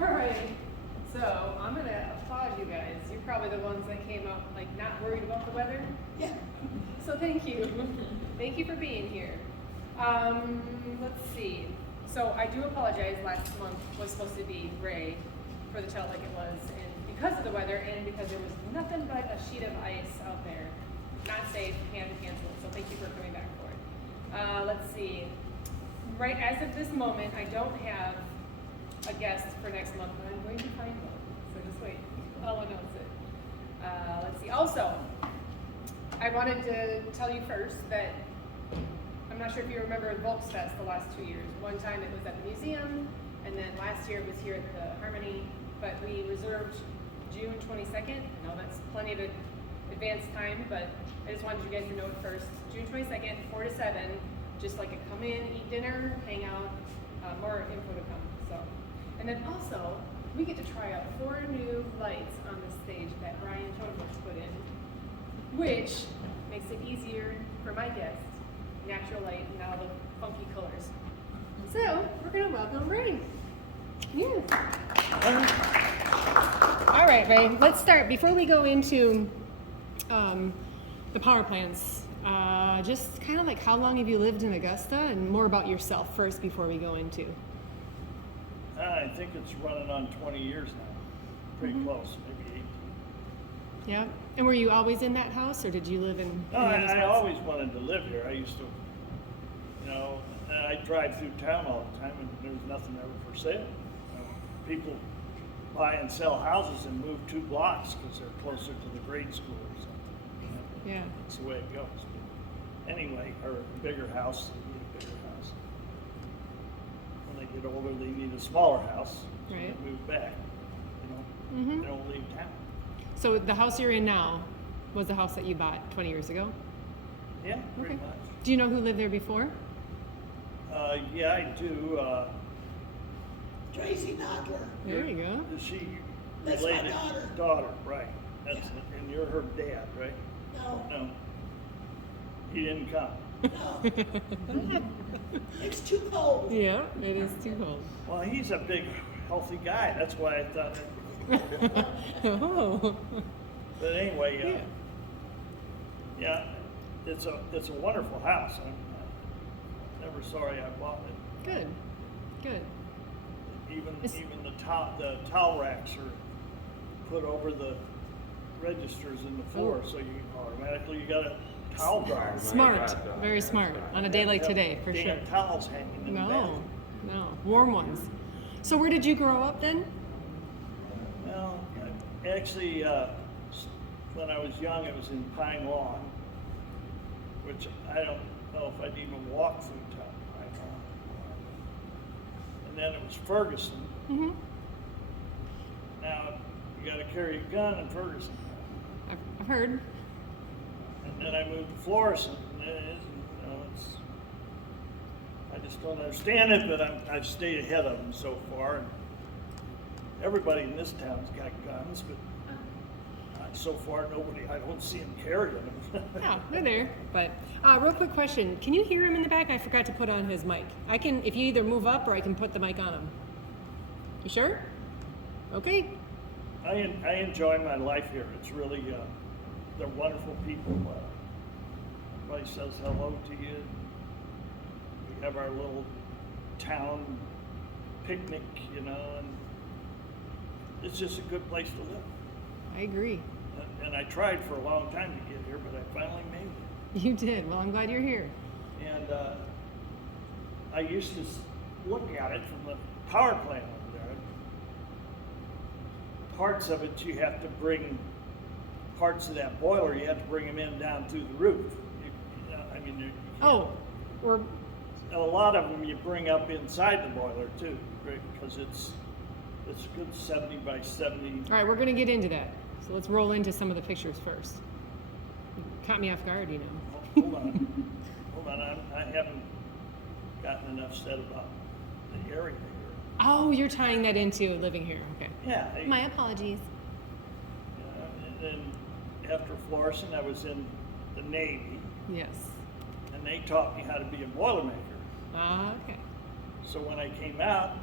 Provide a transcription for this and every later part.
Alright, so I'm gonna applaud you guys. You're probably the ones that came out like not worried about the weather. Yeah. So thank you. Thank you for being here. Let's see. So I do apologize, last month was supposed to be Ray for the Tell Like It Was, and because of the weather and because there was nothing but a sheet of ice out there, not safe, had to cancel it. So thank you for coming back for it. Let's see. Right as of this moment, I don't have a guest for next month, but I'm going to find one. So just wait. I'll announce it. Let's see. Also, I wanted to tell you first that I'm not sure if you remember Volks Fest the last 2 years. One time it was at the museum, and then last year it was here at the Harmony, but we reserved June 22nd. I know that's plenty of advance time, but I just wanted you guys to know it first. June 22nd, 4 to 7, just like a come in, eat dinner, hang out, more info to come. So, and then also, we get to try out 4 new lights on the stage that Ryan Tonebrook's put in, which makes it easier for my guests. Natural light and all the funky colors. So, we're gonna welcome Ray. Yeah. All right, Ray, let's start. Before we go into the power plants, just kind of like how long have you lived in Augusta, and more about yourself first before we go into. I think it's running on 20 years now. Pretty close, maybe 18. Yeah. And were you always in that house, or did you live in? No, I always wanted to live here. I used to, I drive through town all the time, and there was nothing ever for sale. People buy and sell houses and move 2 blocks because they're closer to the grade school or something. Yeah. That's the way it goes. But anyway, or a bigger house, they need a bigger house. When they get older, they need a smaller house. So Right. They move back. They don't leave town. So the house you're in now was the house that you bought 20 years ago? Yeah, pretty Okay. much. Do you know who lived there before? Yeah, I do. Tracy Nodler. There you go. Is she That's my related? daughter. Right. That's Yeah. it. And you're her dad, right? No, No. He didn't come. no. It's too cold. Yeah, it is too cold. Well, he's a big, healthy guy. That's why I thought. Oh. But anyway, yeah, it's a wonderful house. I'm never sorry I bought it. Good. Good. Even It's- even the towel racks are put over the registers in the floor, so you automatically got a towel dryer. Smart. Very smart. On a day like today, for sure. Damn towels hanging in the No. bed. No. Warm ones. So where did you grow up then? Well, actually, when I was young, it was in Pine Lawn, which I don't know if I'd even walk through town. Pine Lawn. And then it was Ferguson. Mm-hmm. Now you got to carry a gun in Ferguson. I've heard. And then I moved to Florissant. And I just don't understand it, but I've stayed ahead of them so far. And everybody in this town's got guns, but so far nobody. I don't see them carrying them. Yeah, they're there. But real quick question: can you hear him in the back? I forgot to put on his mic. I can, if you either move up or I can put the mic on him. You sure? Okay. I enjoy my life here. It's really they're wonderful people. Everybody says hello to you. We have our little town picnic, and it's just a good place to live. I agree. And I tried for a long time to get here, but I finally made it. You did. Well, I'm glad you're here. And I used to look at it from the power plant over there. Parts of it, you have to bring parts of that boiler. You have to bring them in down through the roof. Oh, we're A lot of them you bring up inside the boiler too, because it's a good 70 by 70. all right. We're gonna get into that. So let's roll into some of the pictures first. You caught me off guard, you know. Hold on, hold on. I haven't gotten enough said about the area here. Oh, you're tying that into living here. Okay. Yeah. My apologies. And then after Florissant, I was in the Navy, Yes. and they taught me how to be a Boilermaker. Ah, okay. So when I came out,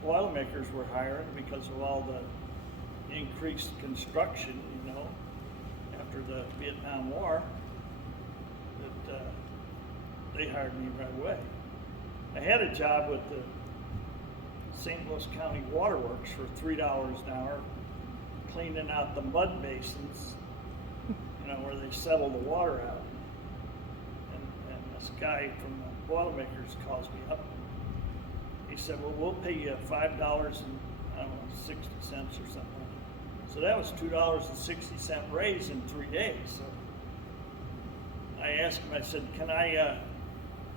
the Boilermakers were hiring because of all the increased construction, you know, after the Vietnam War, that they hired me right away. I had a job with the St. Louis County Waterworks for $3 an hour, cleaning out the mud basins, you know, where they settle the water out. And this guy from the Boilermakers calls me up. He said, well, we'll pay you $5 and, I don't know, 60 cents or something. So that was $2.60 raise in 3 days. So I asked him, I said, can I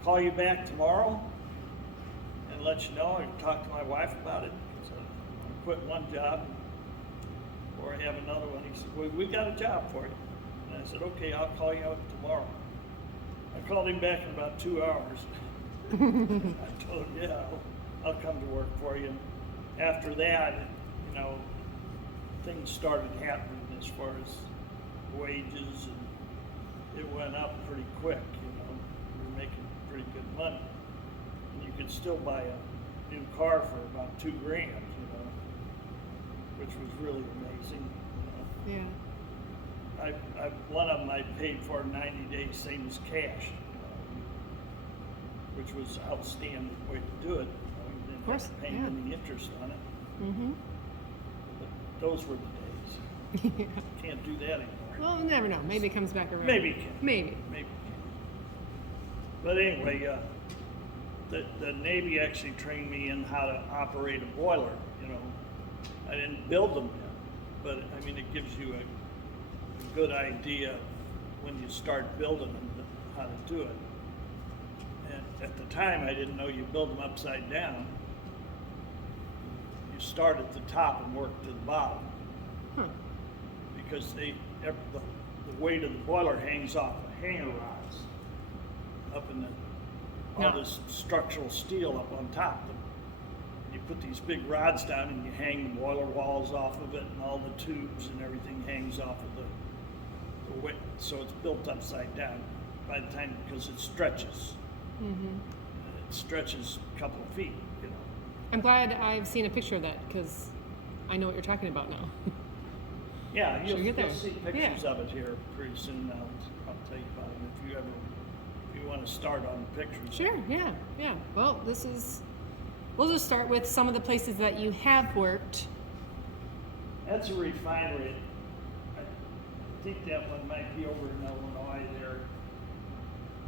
call you back tomorrow and let you know? I talked to my wife about it. So I quit one job or I have another one. He said, well, we got a job for you. And I said, okay, I'll call you up tomorrow. I called him back in about 2 hours. I told him, yeah, I'll come to work for you. And after that, you know, things started happening as far as wages, and it went up pretty quick, you know. We were making pretty good money. And you could still buy a new car for about $2,000, you know, which was really amazing, you know. Yeah. One of them I paid for 90 days, same as cash, you know, which was outstanding way to do it. You know, you didn't have to pay any interest on it. Mm-hmm. But those were the days. Yeah. Can't do that anymore. Well, you never know. Maybe it comes back around. Maybe it can. Maybe. Maybe it can. But anyway, the Navy actually trained me in how to operate a boiler, you know. I didn't build them yet, but I mean, it gives you a good idea when you start building them, how to do it. And at the time, I didn't know you build them upside down. You start at the top and work to the bottom. Huh. Because the weight of the boiler hangs off of hanger rods up in all this structural steel up on top. You put these big rods down and you hang the boiler walls off of it, and all the tubes and everything hangs off of the weight. So it's built upside down by the time, because it stretches. Mm-hmm. It stretches a couple of feet, you know. I'm glad I've seen a picture of that because I know what you're talking about now. Yeah, Should we get you'll there? see pictures of it here pretty soon. I'll tell you about it if you want to start on the pictures. Sure. Yeah. Yeah. Well, we'll just start with some of the places that you have worked. That's a refinery. I think that one might be over in Illinois there,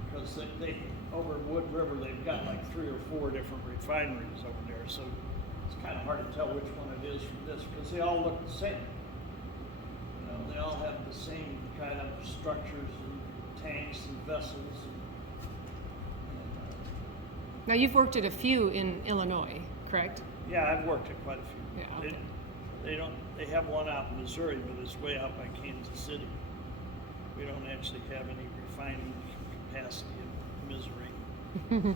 because they over in Wood River, they've got like 3 or 4 different refineries over there, so it's kind of hard to tell which one it is from this, because they all look the same. You know, they all have the same kind of structures and tanks and vessels. Now you've worked at a few in Illinois, correct? Yeah, I've worked at quite a few. Yeah, okay. They have one out in Missouri, but it's way out by Kansas City. We don't actually have any refining capacity in Missouri.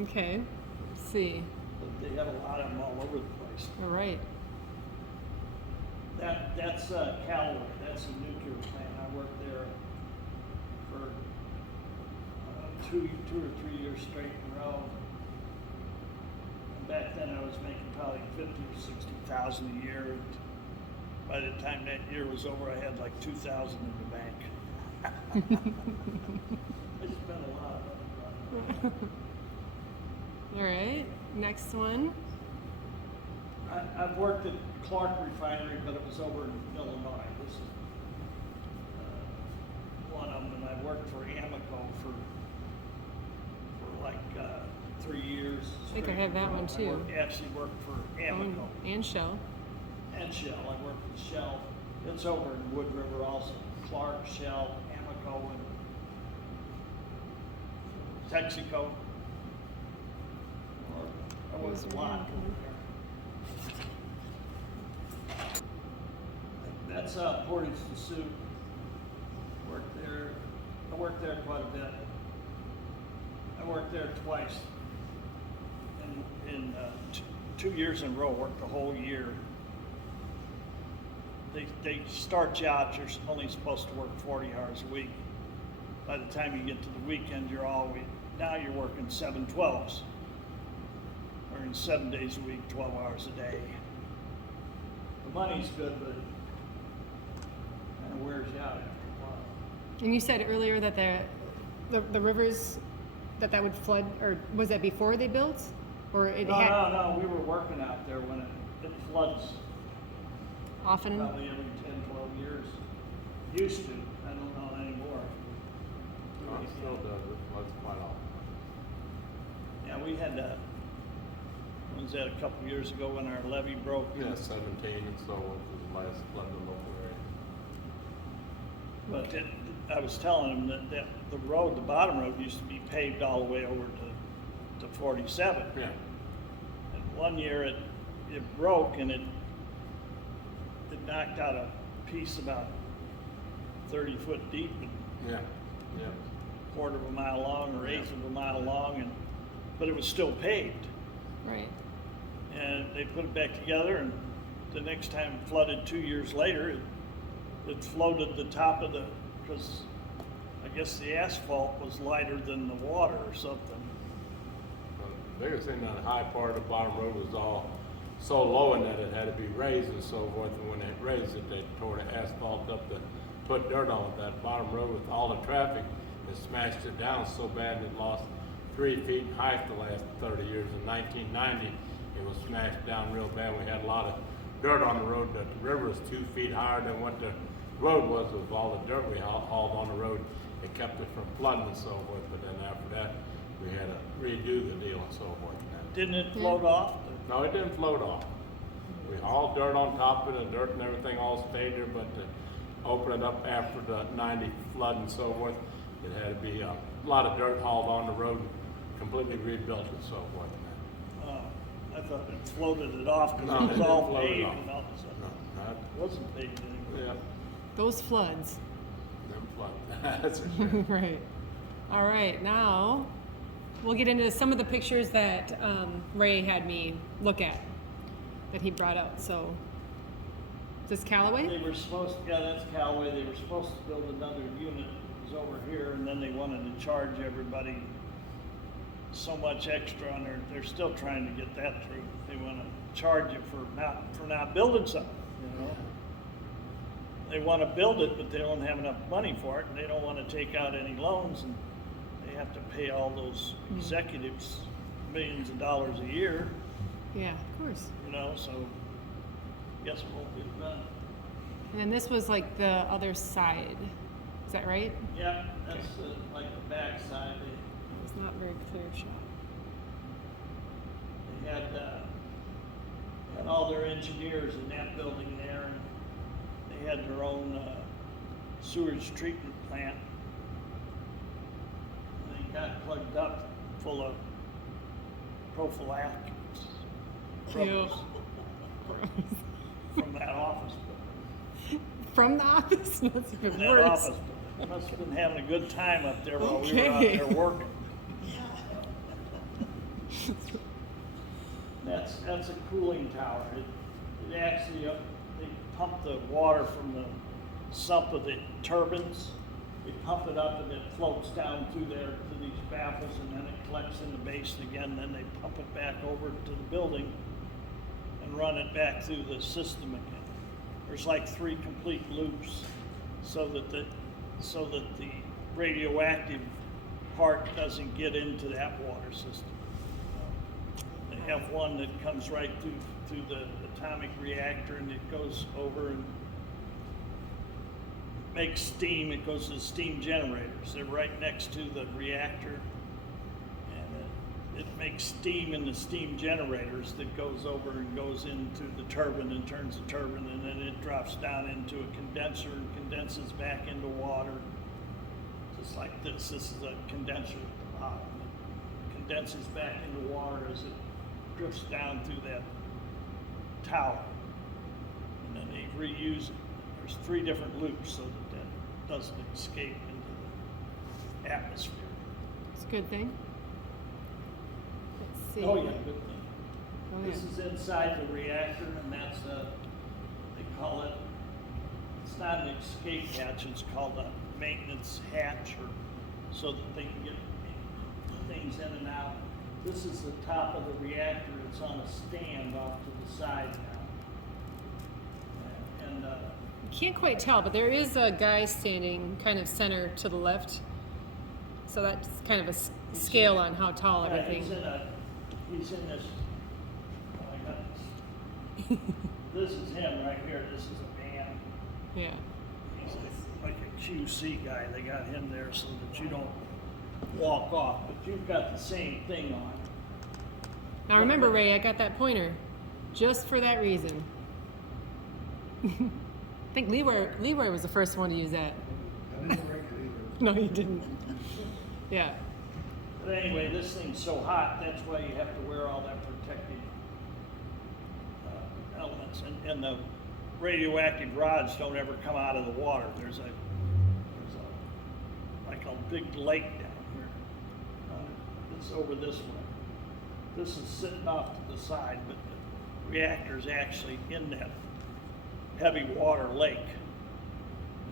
Okay. Let's see. But they have a lot of them all over the place. All right. That's Callaway. That's a nuclear plant. I worked there for 2 or 3 years straight in a row. And back then I was making probably 50 or 60,000 a year. And by the time that year was over, I had like 2,000 in the bank. I spent a lot of money. All right. Next one. I've worked at Clark Refinery, but it was over in Illinois. This is one of them, and I worked for Amoco for like 3 years. I think I have that one too. Actually worked for Amoco And Shell. and Shell. I worked with Shell. It's over in Wood River also. Clark, Shell, Amoco, and Texaco. I worked a lot over there. That's Portage de Sioux. I worked there quite a bit. I worked there twice. In 2 years in a row, worked the whole year. They start you out, you're only supposed to work 40 hours a week. By the time you get to the weekend, now you're working 7/12s. Or monitoring 7 days a week, 12 hours a day. The money's good, but it kind of wears you out after a while. And you said earlier that the rivers, that would flood, or was that before they built? Or it had No, we were working out there when it floods often? probably every 10, 12 years. Used to, I don't know anymore. No, it still does, it floods quite often. Yeah, we had, when was that, a couple years ago when our levee broke? Yeah, 17 and so on was the last flood in the local area. But I was telling them that the road, the bottom road used to be paved all the way over to 47. Yeah, And one year it broke and it knocked out a piece about 30 foot deep and yeah, yeah. quarter of a mile long or eighth of a mile long, but it was still paved. Right. And they put it back together, and the next time it flooded 2 years later, it floated the top of because I guess the asphalt was lighter than the water or something. The biggest thing, that high part of the bottom road was all so low in that it had to be raised and so forth, and when they raised it, they tore the asphalt up to put dirt on it. That bottom road with all the traffic, it smashed it down so bad it lost 3 feet in height the last 30 years. In 1990, it was smashed down real bad. We had a lot of dirt on the road. The river was 2 feet higher than what the road was with all the dirt we hauled on the road. It kept it from flooding and so forth, but then after that, we had to redo the deal and so forth. Didn't it float off? No, it didn't float off. We hauled dirt on top of it, the dirt and everything all stayed there, but to open it up after the 90 flood and so forth, it had to be a lot of dirt hauled on the road and completely rebuilt and so forth. I thought it floated it off because No, it was it all didn't float it paved off. and all of a sudden No, not, it wasn't paved anymore. yeah, Those floods. them flood, that's for sure. Right. All right, now we'll get into some of the pictures that Ray had me look at, that he brought out. So, is this Callaway? They were supposed, yeah, that's Callaway. They were supposed to build another unit. It was over here, and then they wanted to charge everybody so much extra, and they're still trying to get that through. They want to charge you for not building something, you know. They want to build it, but they don't have enough money for it, and they don't want to take out any loans, and they have to pay all those executives millions of dollars a year, Yeah, of course. you know, so guess it won't get done. And then this was like the other side. Is that right? Yeah, that's like the back side. It's not very clear shot. They had all their engineers in that building there, and they had their own sewage treatment plant. And they got plugged up full of prophylactics Ew. from that office building. From the office? That's even From that worse. office building. Must have been having a good time up there while we were out Okay. there working. That's a cooling tower. It actually, they pump the water from the sump of the turbines. They pump it up and it floats down through there to these baffles, and then it collects in the basin again. Then they pump it back over to the building and run it back through the system again. There's like 3 complete loops so that the radioactive part doesn't get into that water system. They have one that comes right through the atomic reactor, and it goes over and makes steam. It goes to the steam generators. They're right next to the reactor, and it makes steam in the steam generators that goes over and goes into the turbine and turns the turbine, and then it drops down into a condenser and condenses back into water. Just like this. This is a condenser at the bottom. It condenses back into water as it drifts down through that tower, and then they reuse it. There's 3 different loops so that doesn't escape into the atmosphere. It's a good thing. Let's see. Oh yeah, good thing. Oh, This yeah. is inside the reactor, and that's they call it. It's not an escape hatch. It's called a maintenance hatch, or so that they can get things in and out. This is the top of the reactor. It's on a stand off to the side now. And Can't quite tell, but there is a guy standing kind of center to the left. So that's kind of a scale on how tall yeah, everything. he's in this. Oh, I got this. This is him right here. This is a man. Yeah. He's like a QC guy. They got him there so that you don't walk off, but you've got the same thing on. Now remember, Ray, I got that pointer just for that reason. I think Leroy was the first one to use that. I didn't break it either. No, you didn't. Yeah. But anyway, this thing's so hot, that's why you have to wear all that protective elements. And the radioactive rods don't ever come out of the water. There's like a big lake down here. It's over this way. This is sitting off to the side, but the reactor's actually in that heavy water lake.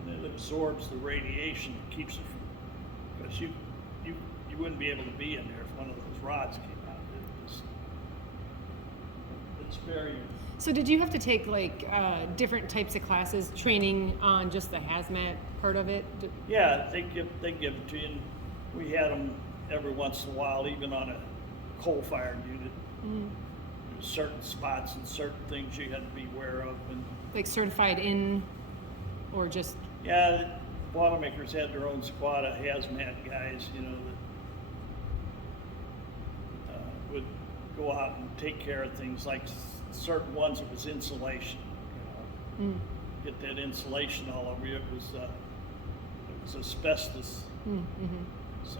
And it absorbs the radiation that keeps it from, because you wouldn't be able to be in there if one of those rods came out. It's very. So did you have to take like different types of classes, training on just the hazmat part of it? Yeah, they give it to you. And we had them every once in a while, even on a coal-fired unit. Mm. There's certain spots and certain things you had to be aware of. And Like certified in, or just? yeah, the Boilermakers had their own squad of hazmat guys, you know, that would go out and take care of things like certain ones. It was insulation, you know, get that insulation all over you. It was asbestos, Mm-hmm. so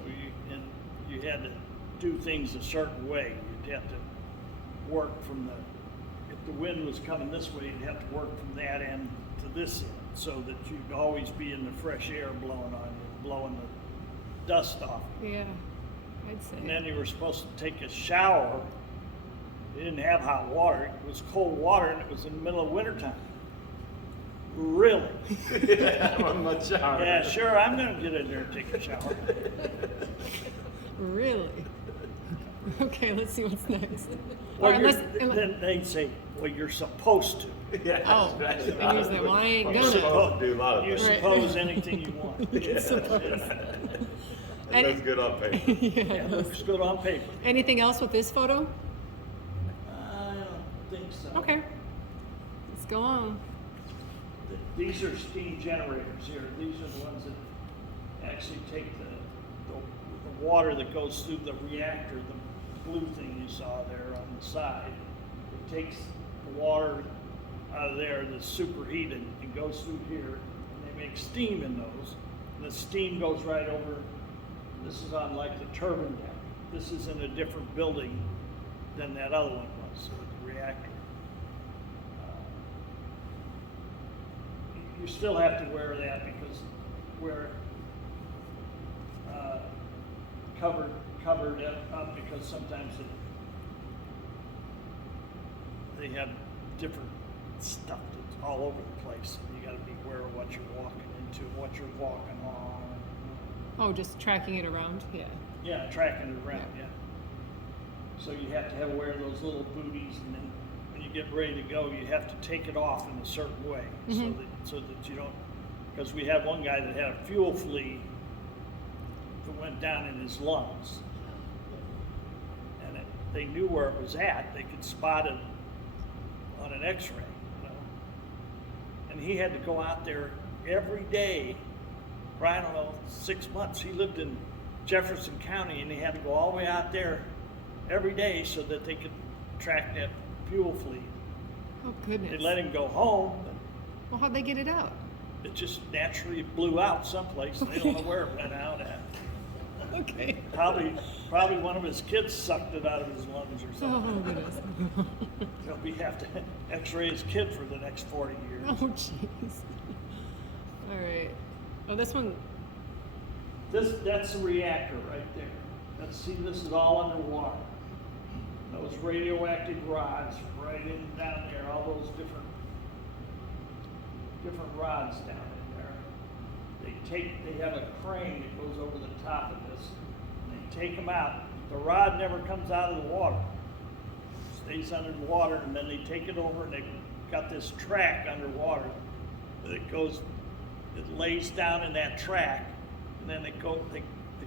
you had to do things a certain way. You'd have to work from if the wind was coming this way, you'd have to work from that end to this end, so that you'd always be in the fresh air blowing on you, blowing the dust off. Yeah, I'd say. And then you were supposed to take a shower. They didn't have hot water. It was cold water, and it was in the middle of wintertime. Really? I'm not sure. Yeah, sure, I'm gonna get in there and take a shower. Really? Okay, let's see what's next. Well, Or then they'd say, well, you're supposed to. Yeah, Oh, that's and right. you're like, well, I ain't I'm gonna. supposed to do a lot of You things. Right. suppose anything you want. It looks good on paper. Yeah, Yeah, it it does. looks good on paper. Anything else with this photo? I don't think so. Okay. Let's go on. These are steam generators here. These are the ones that actually take the water that goes through the reactor, the blue thing you saw there on the side. It takes the water out of there that's superheated and goes through here, and they make steam in those. And the steam goes right over. This is on like the turbine deck. This is in a different building than that other one was, so the reactor. You still have to wear that because we're covered up because sometimes they have different stuff that's all over the place. And you got to be aware of what you're walking into, what you're walking on. Oh, just tracking it around? Yeah. Yeah, tracking it around. Yeah. So you have to wear those little booties, and then when you get ready to go, you have to take it off in a certain way so that you don't. Because we had one guy that had a fuel flea that went down in his lungs, and they knew where it was at. They could spot it on an X-ray, you know. And he had to go out there every day for, I don't know, 6 months. He lived in Jefferson County, and he had to go all the way out there every day so that they could track that fuel flea. Oh, goodness. They let him go home, but Well, how'd they get it out? it just naturally blew out someplace. They don't know where it went out at. Okay. Probably one of his kids sucked it out of his lungs or Oh, something. goodness. He'll have to X-ray his kid for the next 40 years. Oh, jeez. All right. Oh, this one. That's the reactor right there. This is all underwater. Those radioactive rods right in down there, all those different rods down in there. They have a crane that goes over the top of this. And they take them out, the rod never comes out of the water. Stays under the water, and then they take it over and they've got this track underwater that it lays down in that track, and then it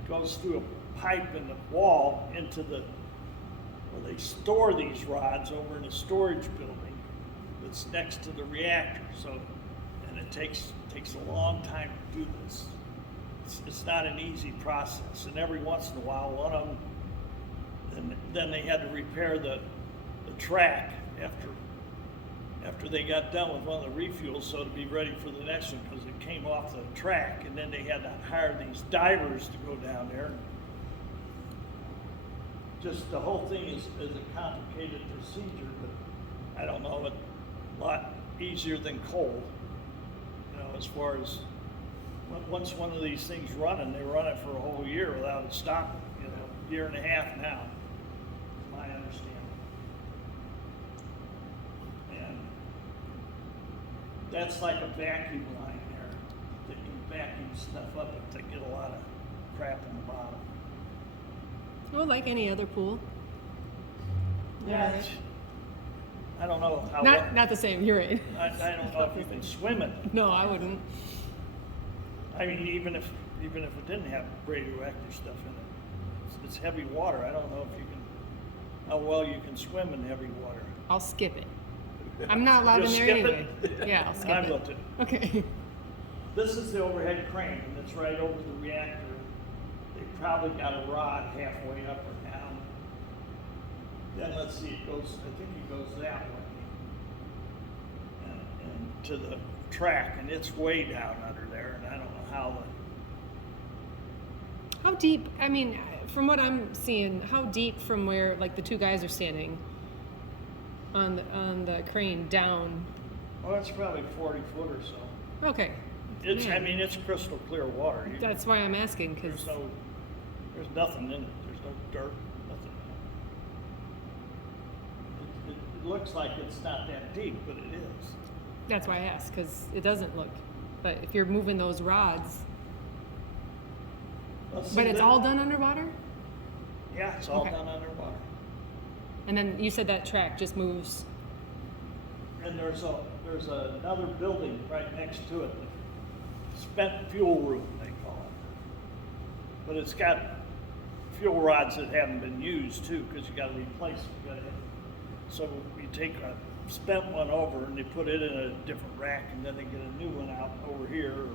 goes through a pipe in the wall into where they store these rods over in a storage building that's next to the reactor. So, and it takes a long time to do this. It's not an easy process, and every once in a while, one of them, and then they had to repair the track after they got done with one of the refuels, so to be ready for the next one, because it came off the track, and then they had to hire these divers to go down there. Just the whole thing is a complicated procedure, but I don't know, a lot easier than coal, you know, as far as once one of these things running, they run it for a whole year without it stopping, you know, year and a half now, is my understanding. And that's like a vacuum line there that can vacuum stuff up if they get a lot of crap in the bottom. Well, like any other pool. Yeah, Right. I don't know how. Not the same, you're right. I don't know if you can swim in it. No, I wouldn't. I mean, even if it didn't have radioactive stuff in it, it's heavy water. I don't know if you can, how well you can swim in heavy water. I'll skip it. I'm not allowed You'll in there skip anyway. it? Yeah, I'll skip I've it. looked at it. Okay. This is the overhead crane, and it's right over the reactor. They probably got a rod halfway up or down. Then let's see, it goes, I think it goes that way. And to the track, and it's way down under there, and I don't know how How deep, I mean, from what I'm seeing, how deep from where, like, the two guys are standing on the crane down? well, it's probably 40 foot or so. Okay. It's, Yeah. I mean, it's crystal clear water. That's why I'm asking, because, There's nothing in it. There's no dirt, nothing in it. It looks like it's not that deep, but it is. that's why I asked, because it doesn't look. But if you're moving those rods, Let's see but it's that- all done underwater? Yeah, it's all Okay. done underwater. And then you said that track just moves. And there's another building right next to it, the spent fuel room, they call it. But it's got fuel rods that haven't been used too, because you gotta replace them. So we take a spent one over and they put it in a different rack, and then they get a new one out over here or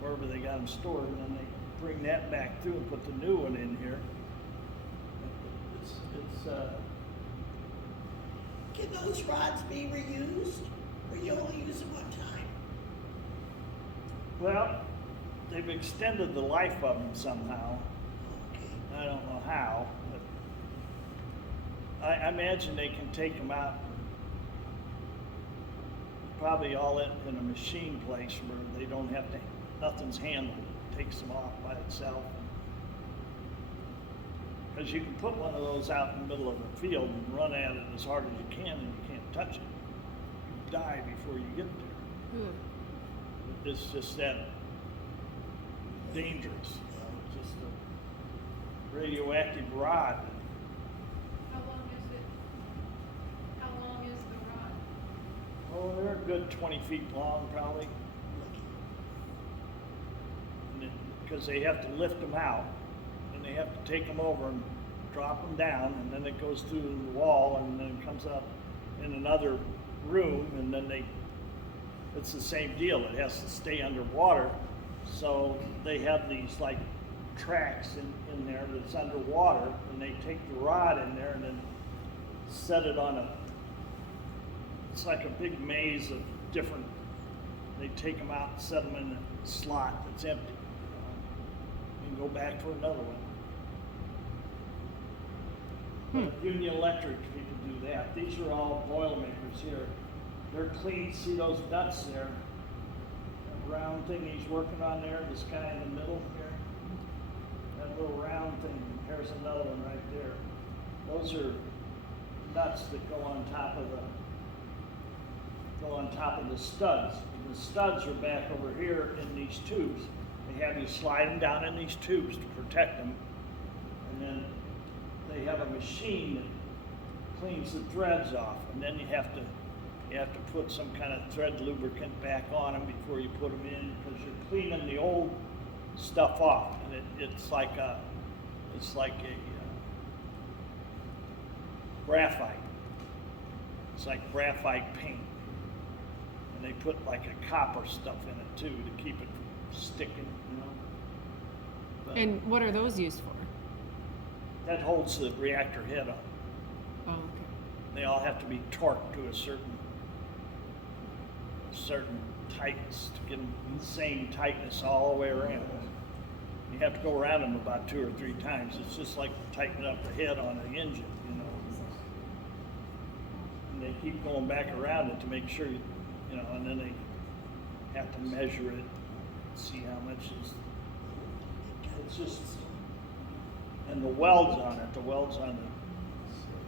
wherever they got them stored, and then they bring that back through and put the new one in here. Can those rods be reused, or you only use them one time? Well, they've extended the life of them somehow. Okay. I don't know how, but I imagine they can take them out, probably all in a machine place where they don't have to, nothing's handled, it takes them off by itself. Because you can put one of those out in the middle of a field and run at it as hard as you can, and you can't touch it. You die before you get there. It's just that dangerous, you know, it's just a radioactive rod. How long is it? How long is the rod? Oh, they're a good 20 feet long, probably. Because they have to lift them out, and they have to take them over and drop them down, and then it goes through the wall, and then it comes up in another room, and then it's the same deal. It has to stay underwater, so they have these like tracks in there that's underwater, and they take the rod in there and then set it on it's like a big maze of different, they take them out and set them in a slot that's empty, and go back for another one. Union Electric people do that. These are all Boilermakers here. They're clean. See those nuts there? That round thing he's working on there, this guy in the middle here? That little round thing. Here's another one right there. Those are nuts that go on top of the studs. And the studs are back over here in these tubes. They have you slide them down in these tubes to protect them. And then they have a machine that cleans the threads off, and then you have to put some kind of thread lubricant back on them before you put them in, because you're cleaning the old stuff off, and it's like a graphite. It's like graphite paint, and they put like a copper stuff in it too to keep it from sticking, you know. But And what are those used for? that holds the reactor head up. Oh, okay. They all have to be torqued to a certain tightness to get them the same tightness all the way around. You have to go around them about 2 or 3 times. It's just like tightening up the head on an engine, you know. And they keep going back around it to make sure, you know, and then they have to measure it, see how much is. It's just, and the welds on it,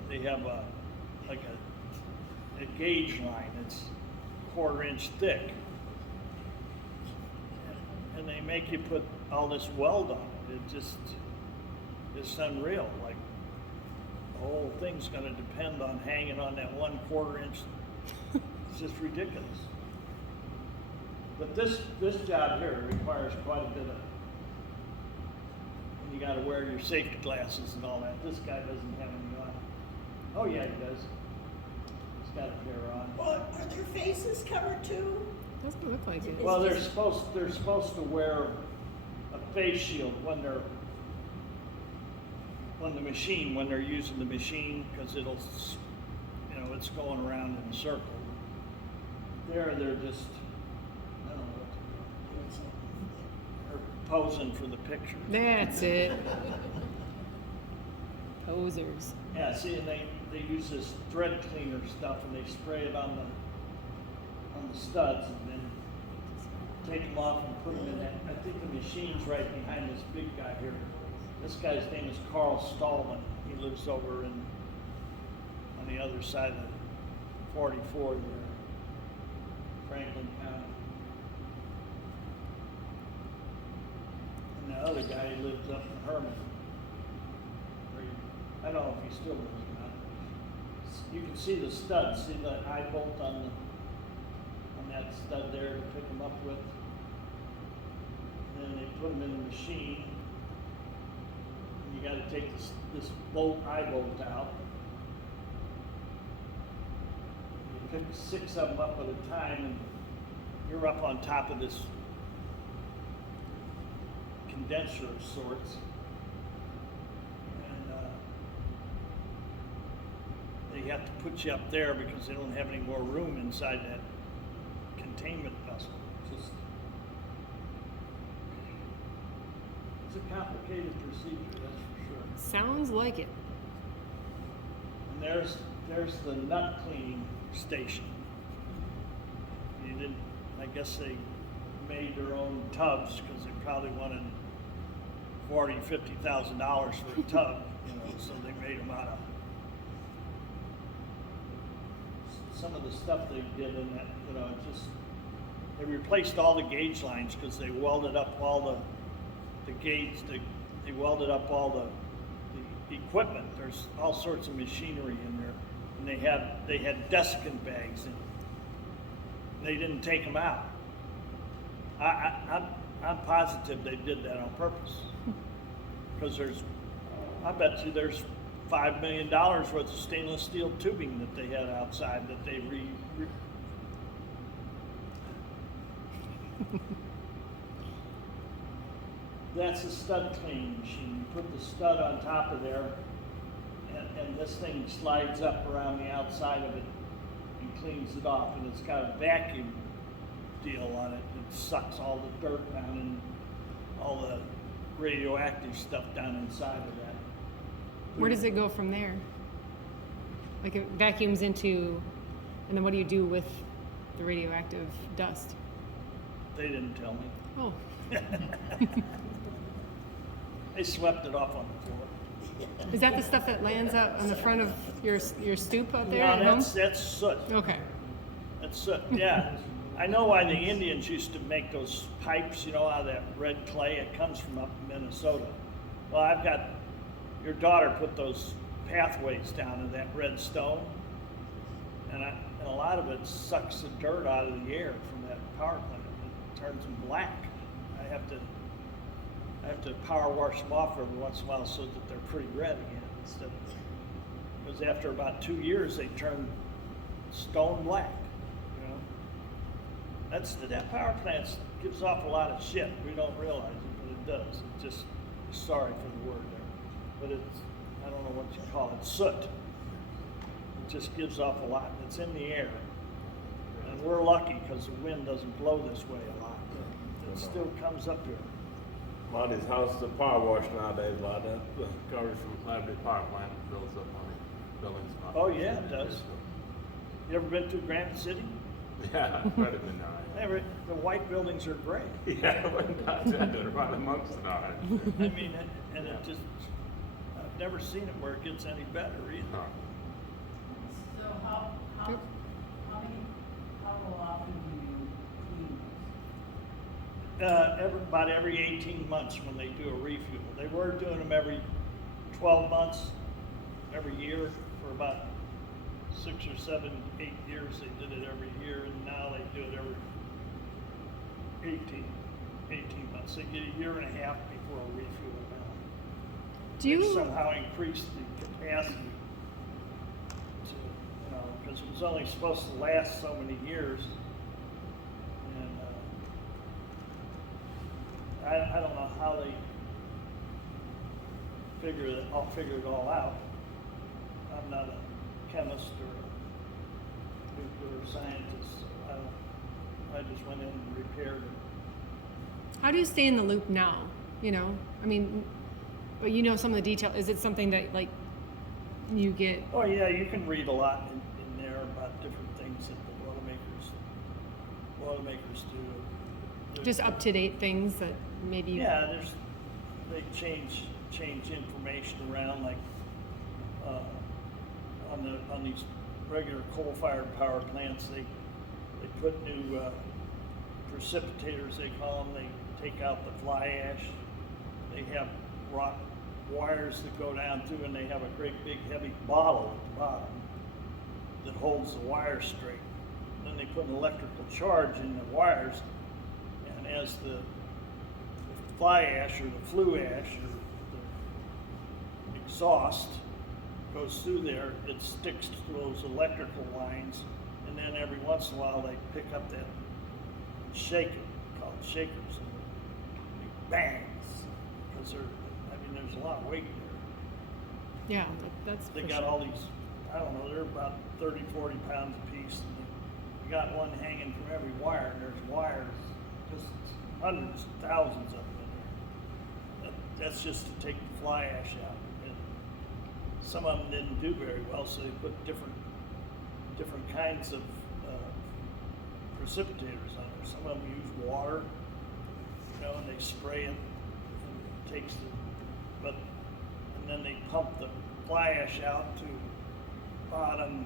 they have a gauge line. It's 1/4 inch thick. And they make you put all this weld on it. It just, it's unreal. Like, the whole thing's gonna depend on hanging on that 1/4 inch. It's just ridiculous. But this job here requires quite a bit of, you gotta wear your safety glasses and all that. This guy doesn't have any on. Oh yeah, he does. He's got a pair on. Well, are their faces covered too? Doesn't look like it. Well, they're supposed to wear a face shield when they're using the machine, because it'll, you know, it's going around in a circle. They're just, I don't know what they're posing for the picture. That's it. Posers. Yeah, see, and they use this thread cleaner stuff, and they spray it on the studs, and then take them off and put them in that. I think the machine's right behind this big guy here. This guy's name is Carl Stallman. He lives over on the other side of 44 there, Franklin County. And the other guy lives up in Herman. I don't know if he still lives or not. You can see the stud, see the eye bolt on that stud there to pick them up with. And then they put them in the machine. And you gotta take this eye bolt out. You pick 6 of them up at a time, and you're up on top of this condenser of sorts. They have to put you up there because they don't have any more room inside that containment vessel. It's a complicated procedure, that's for sure. Sounds like it. And there's the nut cleaning station. I guess they made their own tubs because they probably wanted $40,000-$50,000 for a tub, you know, so they made them out of. Some of the stuff they did in that, you know, they replaced all the gauge lines because they welded up all the gauge, they welded up all the equipment. There's all sorts of machinery in there, and they had desiccant bags in. They didn't take them out. I'm positive they did that on purpose, because I bet you there's $5 million worth of stainless steel tubing that they had outside that they That's a stud cleaning machine. You put the stud on top of there, and this thing slides up around the outside of it and cleans it off, and it's got a vacuum deal on it that sucks all the dirt down and all the radioactive stuff down inside of that. Where does it go from there? Like it vacuums into, and then what do you do with the radioactive dust? They didn't tell me. Oh. They swept it off on the floor. Is that the stuff that lands out on the front of your stoop out there at No, home? that's soot. Okay. That's soot, yeah. I know why the Indians used to make those pipes, you know, out of that red clay. It comes from up in Minnesota. Well, I've got your daughter put those pathways down in that red stone, and a lot of it sucks the dirt out of the air from that power plant. It turns them black. I have to power wash them off every once in a while so that they're pretty red again, instead of, because after about 2 years they turn stone black. You know, that power plant gives off a lot of shit. We don't realize it, but it does. It just, sorry for the word there, but it's, I don't know what you call it, soot. It just gives off a lot. It's in the air, and we're lucky because the wind doesn't blow this way a lot. It still comes up here. A lot of these houses are power wash nowadays, a lot of that coverage from Liberty Power Plant builds up on the buildings. Oh yeah, it does. You ever been to Granite City? Yeah, I've heard it been all right. The white buildings are gray. Yeah, they're right amongst it, all right. I mean, and it just, I've never seen it where it gets any better either. No. So how often do you clean those? About every 18 months when they do a refuel. They were doing them every 12 months, every year for about 6 or 7, 8 years. They did it every year, and now they do it every 18 months. They get a year and a half before a refuel now. Do They've you, somehow increased the capacity to, you know, because it was only supposed to last so many years. And I don't know how they figure it all out. I'm not a chemist or a nuclear scientist. So I just went in and repaired it. how do you stay in the loop now? You know, I mean, but you know some of the detail. Is it something that like you get? Oh yeah, you can read a lot in there about different things that the automakers do. There's- Just up to date things that maybe you, Yeah, they change information around, like on these regular coal-fired power plants, they put new precipitators, they call them. They take out the fly ash. They have rock wires that go down through, and they have a great big heavy bottle at the bottom that holds the wires straight. Then they put an electrical charge in the wires, and as the fly ash or the flue ash or the exhaust goes through there, it sticks to those electrical lines, and then every once in a while they pick up that and shake it, called shakers, and they bangs, because there's a lot of weight there. yeah, that's. They for got sure. all these, I don't know, they're about 30, 40 pounds a piece, and you got one hanging from every wire, and there's wires, just hundreds, thousands of them in there. That's just to take the fly ash out. And some of them didn't do very well, so they put different kinds of precipitators on there. Some of them use water, you know, and they spray it, and it takes and then they pump the fly ash out to bottom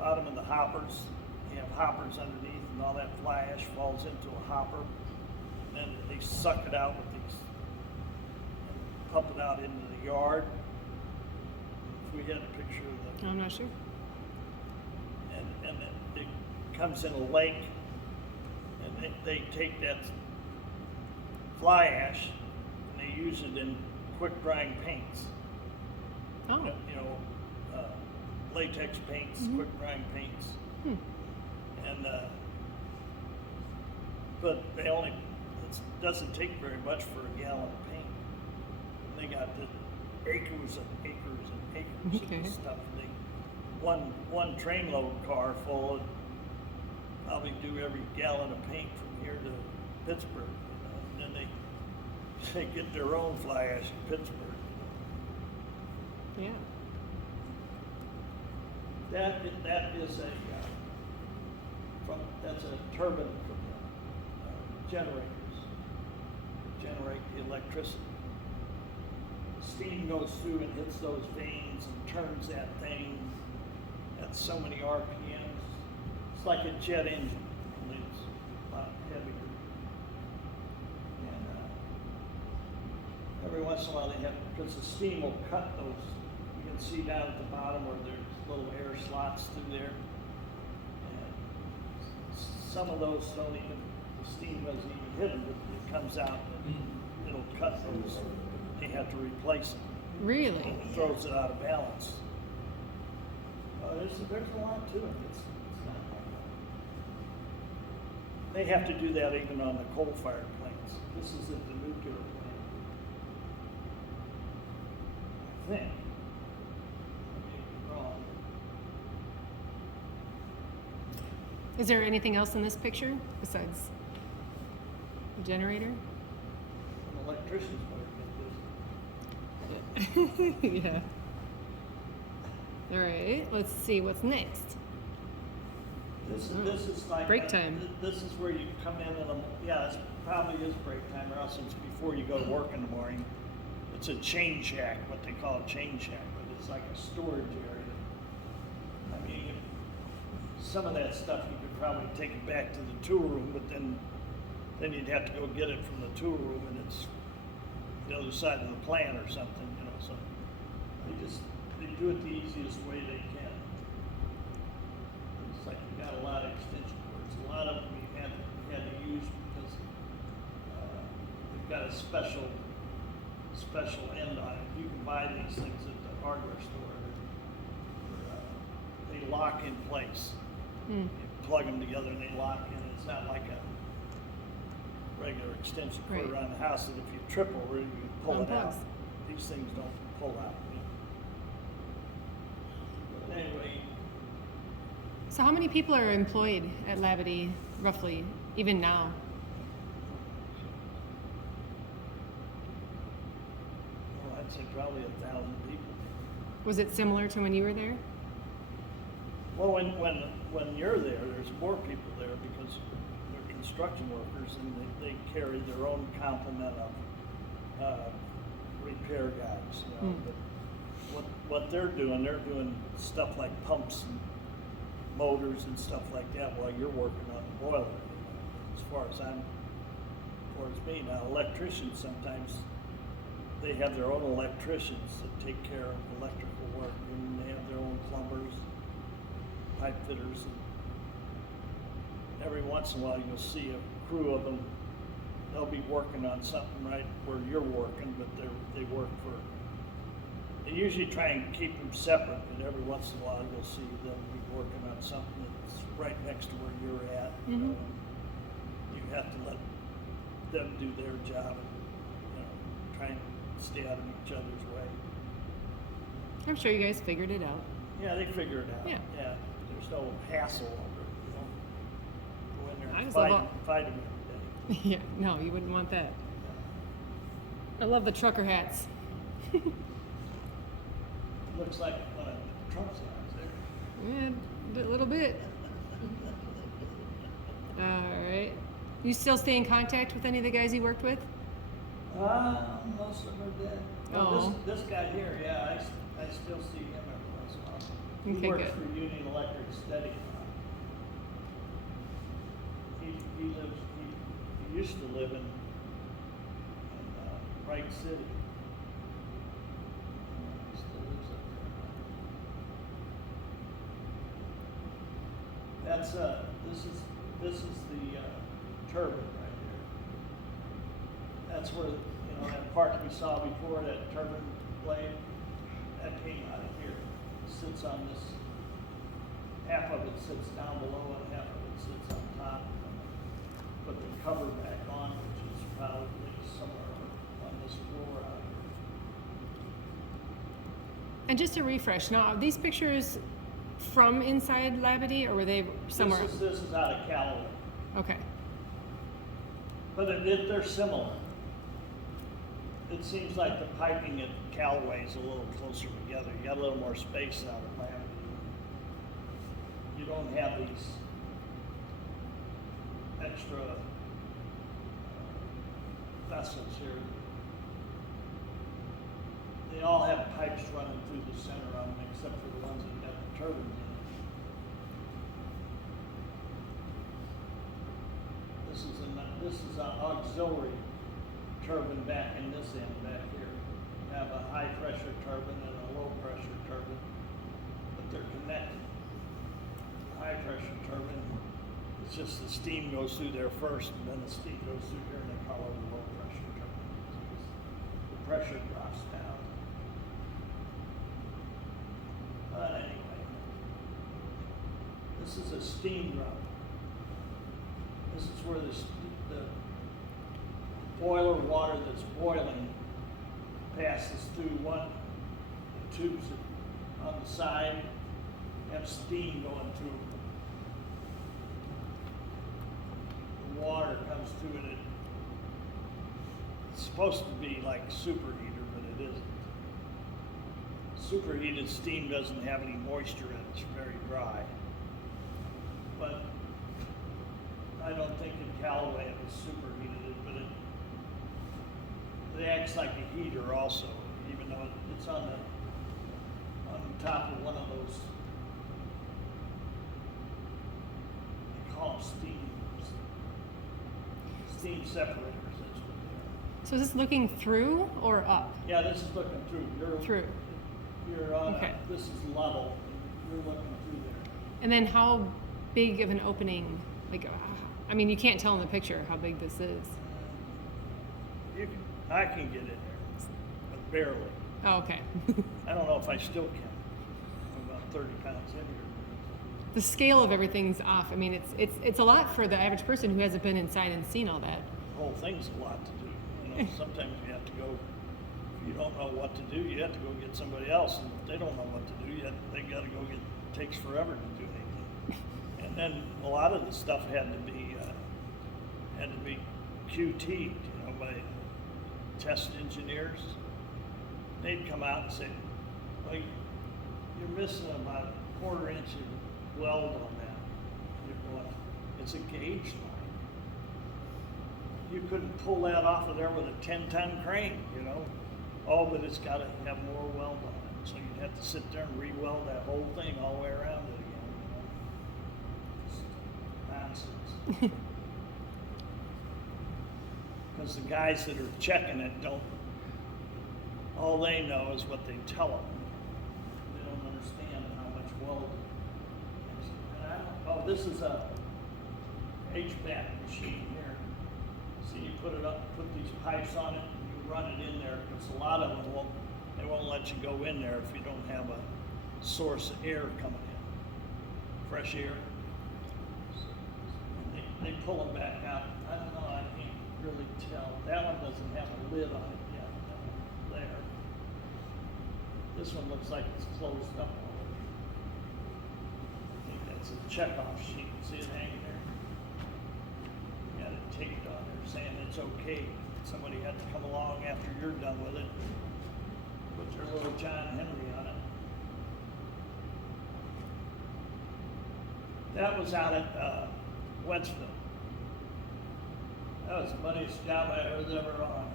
of the hoppers. You have hoppers underneath, and all that fly ash falls into a hopper. And then they suck it out with these, and pump it out into the yard. If we had a picture of the, I'm not sure. and it comes in a lake, and they take that fly ash and they use it in quick drying paints. Oh, You know, latex paints, Mhm. quick drying paints. hmm. And but it doesn't take very much for a gallon of paint. And they got the acres and acres and acres of Okay. this stuff. One trainload car full of probably do every gallon of paint from here to Pittsburgh. You know? And then they get their own fly ash in Pittsburgh. Yeah. That is that's a turbine from the generators that generate the electricity. The steam goes through and hits those vanes and turns that thing at so many RPMs. It's like a jet engine, only it's a lot heavier. And every once in a while they have, because the steam will cut those, you can see down at the bottom where there's little air slots through there. And some of those don't even, the steam doesn't even hit them, it comes out and it'll cut those. They have to replace them. Really? It throws it out of balance. There's a lot to it. It's not like that. They have to do that even on the coal-fired plants. This is at the nuclear plant. I think. I may be wrong. Is there anything else in this picture besides the generator? An electrician's better get this. Yeah. All right, let's see what's next. This is like Break time. This is where you come in and yeah, it probably is break time, or else it's before you go to work in the morning. It's a chain shack, what they call a chain shack, but it's like a storage area. I mean, some of that stuff you could probably take it back to the tool room, but then you'd have to go get it from the tool room, and it's the other side of the plant or something, you know. So they do it the easiest way they can. It's like you got a lot of extension cords. A lot of them we had to use because they've got a special end on it. You can buy these things at the hardware store. They lock in place. Hmm. You plug them together and they lock in. It's not like a regular extension cord Right. around the house that if you trip over it, you can pull it out. Unplugs. These things don't pull out. But anyway, So how many people are employed at Labadee, roughly, even now? well, I'd say probably 1,000 people. Was it similar to when you were there? Well, when you're there, there's more people there because they're construction workers and they carry their own complement of repair guys. You know, Hmm. but what they're doing stuff like pumps and motors and stuff like that while you're working on the boiler. You know, as far as me now, electricians sometimes they have their own electricians that take care of electrical work, and they have their own plumbers, pipe fitters, and every once in a while you'll see a crew of them. They'll be working on something right where you're working, but they work for. They usually try and keep them separate, but every once in a while you'll see them be working on something that's right next to where you're at. You know, and you have to let them do their job and try and stay out of each other's way. I'm sure you guys figured it out. Yeah, they figure it out. Yeah. There's no hassle over it. You don't go in there I and just love fight them every day. Yeah, no, you wouldn't want that. I love the trucker hats. Looks like Trump's eyes there. Yeah, a little bit. All right. You still stay in contact with any of the guys you worked with? Most of them are dead. Oh. This guy here, yeah, I still see him every once in a while. He Okay, works good. for Union Electric Steady. He used to live in Wright City. He still lives up there. That's this is the turbine right here. That's where that part we saw before, that turbine blade, that came out of here. It sits on this. Half of it sits down below and half of it sits on top. Put the cover back on, which is probably somewhere on this floor out here. And just to refresh, now, are these pictures from inside Labadee, or were they somewhere? This is out of Callaway, Okay. but they're similar. It seems like the piping at Callaway is a little closer together. You got a little more space out of Labadee. You don't have these extra vessels here. They all have pipes running through the center of them, except for the ones that got the turbines in it. This is an auxiliary turbine back in this end back here. You have a high pressure turbine and a low pressure turbine, but they're connected. High pressure turbine, it's just the steam goes through there first, and then the steam goes through here, and they call it a low pressure turbine. The pressure drops down. But anyway, this is a steam drum. This is where the boiler water that's boiling passes through one, the tubes on the side have steam going through. The water comes through and it's supposed to be like a superheater, but it isn't. Superheated steam doesn't have any moisture in it, it's very dry. But I don't think in Callaway it was superheated, but it acts like a heater also, even though it's on the top of one of those, they call them steam separators, that's what they are. So is this looking through or up? Yeah, this is looking through. Through. You're on, Okay. This is level, you're looking through there. And then how big of an opening, like, I mean, you can't tell in the picture how big this is. I can get in there, but barely. Oh, okay. I don't know if I still can. I'm about 30 pounds heavier. The scale of everything's off. I mean, it's a lot for the average person who hasn't been inside and seen all that. The whole thing's a lot to do. You know, sometimes you have to go, if you don't know what to do, you have to go get somebody else. And if they don't know what to do, they got to go get, it takes forever to do anything. And then a lot of the stuff had to be QT'd, you know, by test engineers. They'd come out and say, well, you're missing about a quarter inch of weld on that. You're going, it's a gauge line. You couldn't pull that off of there with a 10-ton crane, you know. Oh, but it's got to have more weld on it. So you'd have to sit there and re-weld that whole thing all the way around it again, you know. It's nonsense. Because the guys that are checking it don't, all they know is what they tell them. They don't understand how much weld. And I don't, oh, this is a HVAC machine here. See, you put it up, put these pipes on it, and you run it in there, because a lot of them they won't let you go in there if you don't have a source of air coming in, fresh air. And they pull them back out. I don't know, I can't really tell. That one doesn't have a lid on it yet. There. This one looks like it's closed up already. I think that's a checkoff sheet. See it hanging there? You got it taped on there saying it's okay. Somebody had to come along after you're done with it, put their little John Henry on it. That was out at Wentzville. That was the funniest job I was ever on.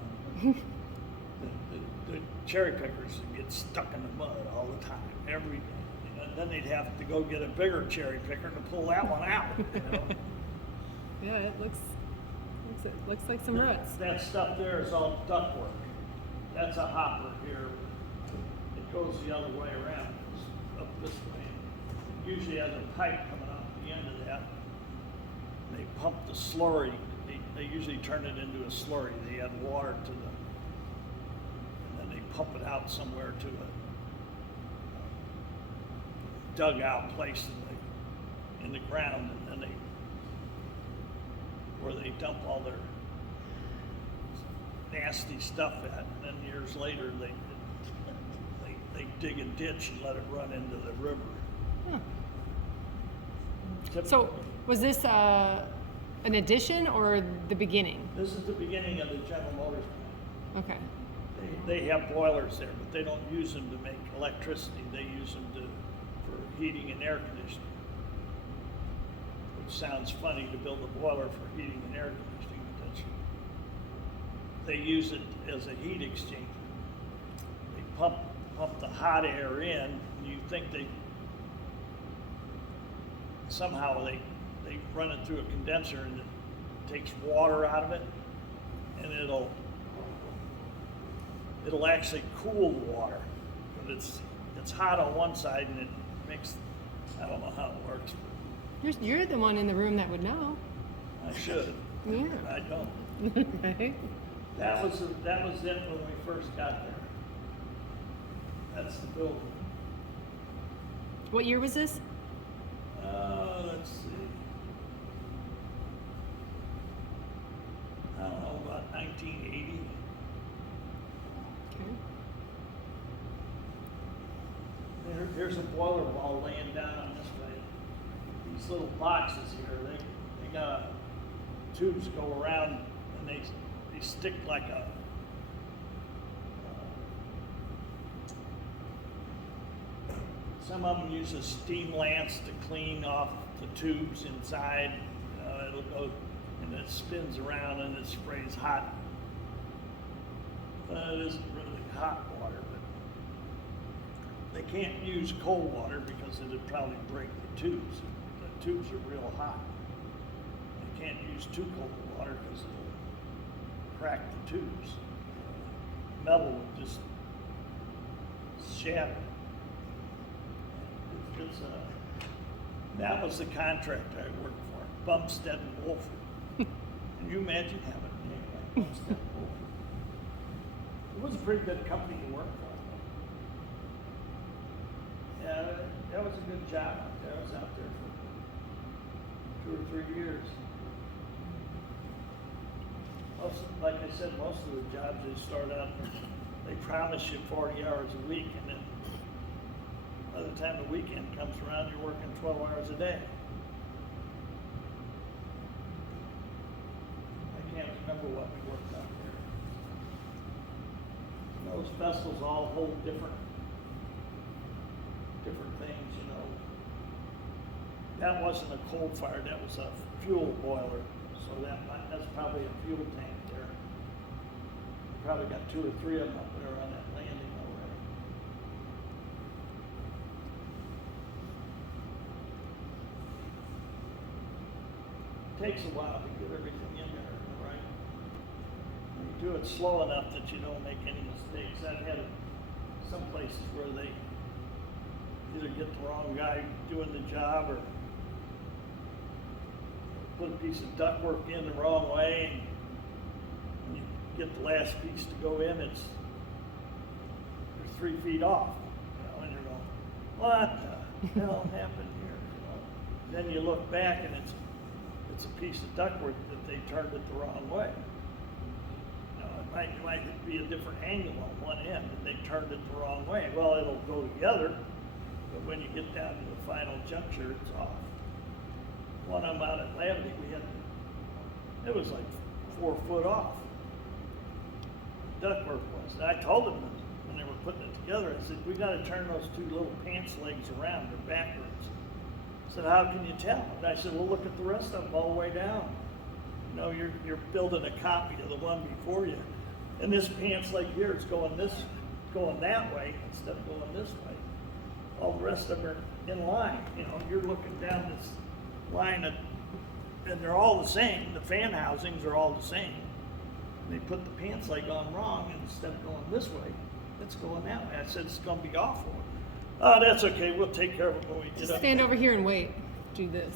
The cherry pickers would get stuck in the mud all the time, every day. And then they'd have to go get a bigger cherry picker to pull that one out, you know? Yeah, it looks like some ruts. That stuff there is all ductwork. That's a hopper here. It goes the other way around, it goes up this way. It usually has a pipe coming off the end of that. They pump the slurry. They usually turn it into a slurry. They add water to the, and then they pump it out somewhere to a dugout place in the ground, and then where they dump all their nasty stuff at. And then years later, they dig a ditch and let it run into the river. Huh. Typically. So was this an addition or the beginning? This is the beginning of the General Motors plant. Okay. They have boilers there, but they don't use them to make electricity. They use them for heating and air conditioning. Which sounds funny to build a boiler for heating and air conditioning, but they use it as a heat exchanger. They pump the hot air in, and you think somehow they run it through a condenser and it takes water out of it, and it'll it'll actually cool the water. But it's hot on one side and it makes, I don't know how it works, but You're the one in the room that would know. I should. Yeah. I don't. Right? That was it when we first got there. That's the building. What year was this? Let's see. I don't know, about 1980. Okay. Here's a boiler wall laying down on this way. These little boxes here, they got tubes go around and they stick like a some of them use a steam lance to clean off the tubes inside. It'll go and it spins around and it sprays hot. It isn't really hot water, but they can't use cold water because it'd probably break the tubes. The tubes are real hot. They can't use too cold water because it'll crack the tubes. Metal would just shatter. That was the contractor I worked for, Bumstead and Wolford. Can you imagine having a name like Bumstead and Wolford? It was a pretty good company to work for. Yeah, that was a good job. I was out there for 2 or 3 years. Like I said, most of the jobs they start out, they promise you 40 hours a week, and then by the time the weekend comes around, you're working 12 hours a day. I can't remember what we worked out there. Those vessels all hold different things, you know. That wasn't a coal fire, that was a fuel boiler. So that's probably a fuel tank there. Probably got 2 or 3 of them up there on that landing already. Takes a while to get everything in there, right? You do it slow enough that you don't make any mistakes. I've had some places where they either get the wrong guy doing the job or put a piece of ductwork in the wrong way, and when you get the last piece to go in, you're 3 feet off, you know, and you're going, what the hell happened here? You know? Then you look back and it's a piece of ductwork that they turned it the wrong way. You know, it might be a different angle on one end, and they turned it the wrong way. Well, it'll go together, but when you get down to the final juncture, it's off. One of them out at Lavity, it was like 4 foot off. Ductwork was. And I told them when they were putting it together, I said, we got to turn those 2 little pants legs around. They're backwards. I said, how can you tell? And I said, well, look at the rest of them all the way down. You know, you're building a copy of the one before you. And this pants leg here is going that way instead of going this way. All the rest of them are in line. You know, you're looking down this line and they're all the same. The fan housings are all the same. And they put the pants leg on wrong, and instead of going this way, it's going that way. I said, it's going to be awful. Oh, that's okay. We'll take care of it when we get Just up stand there. over here and wait. Do this.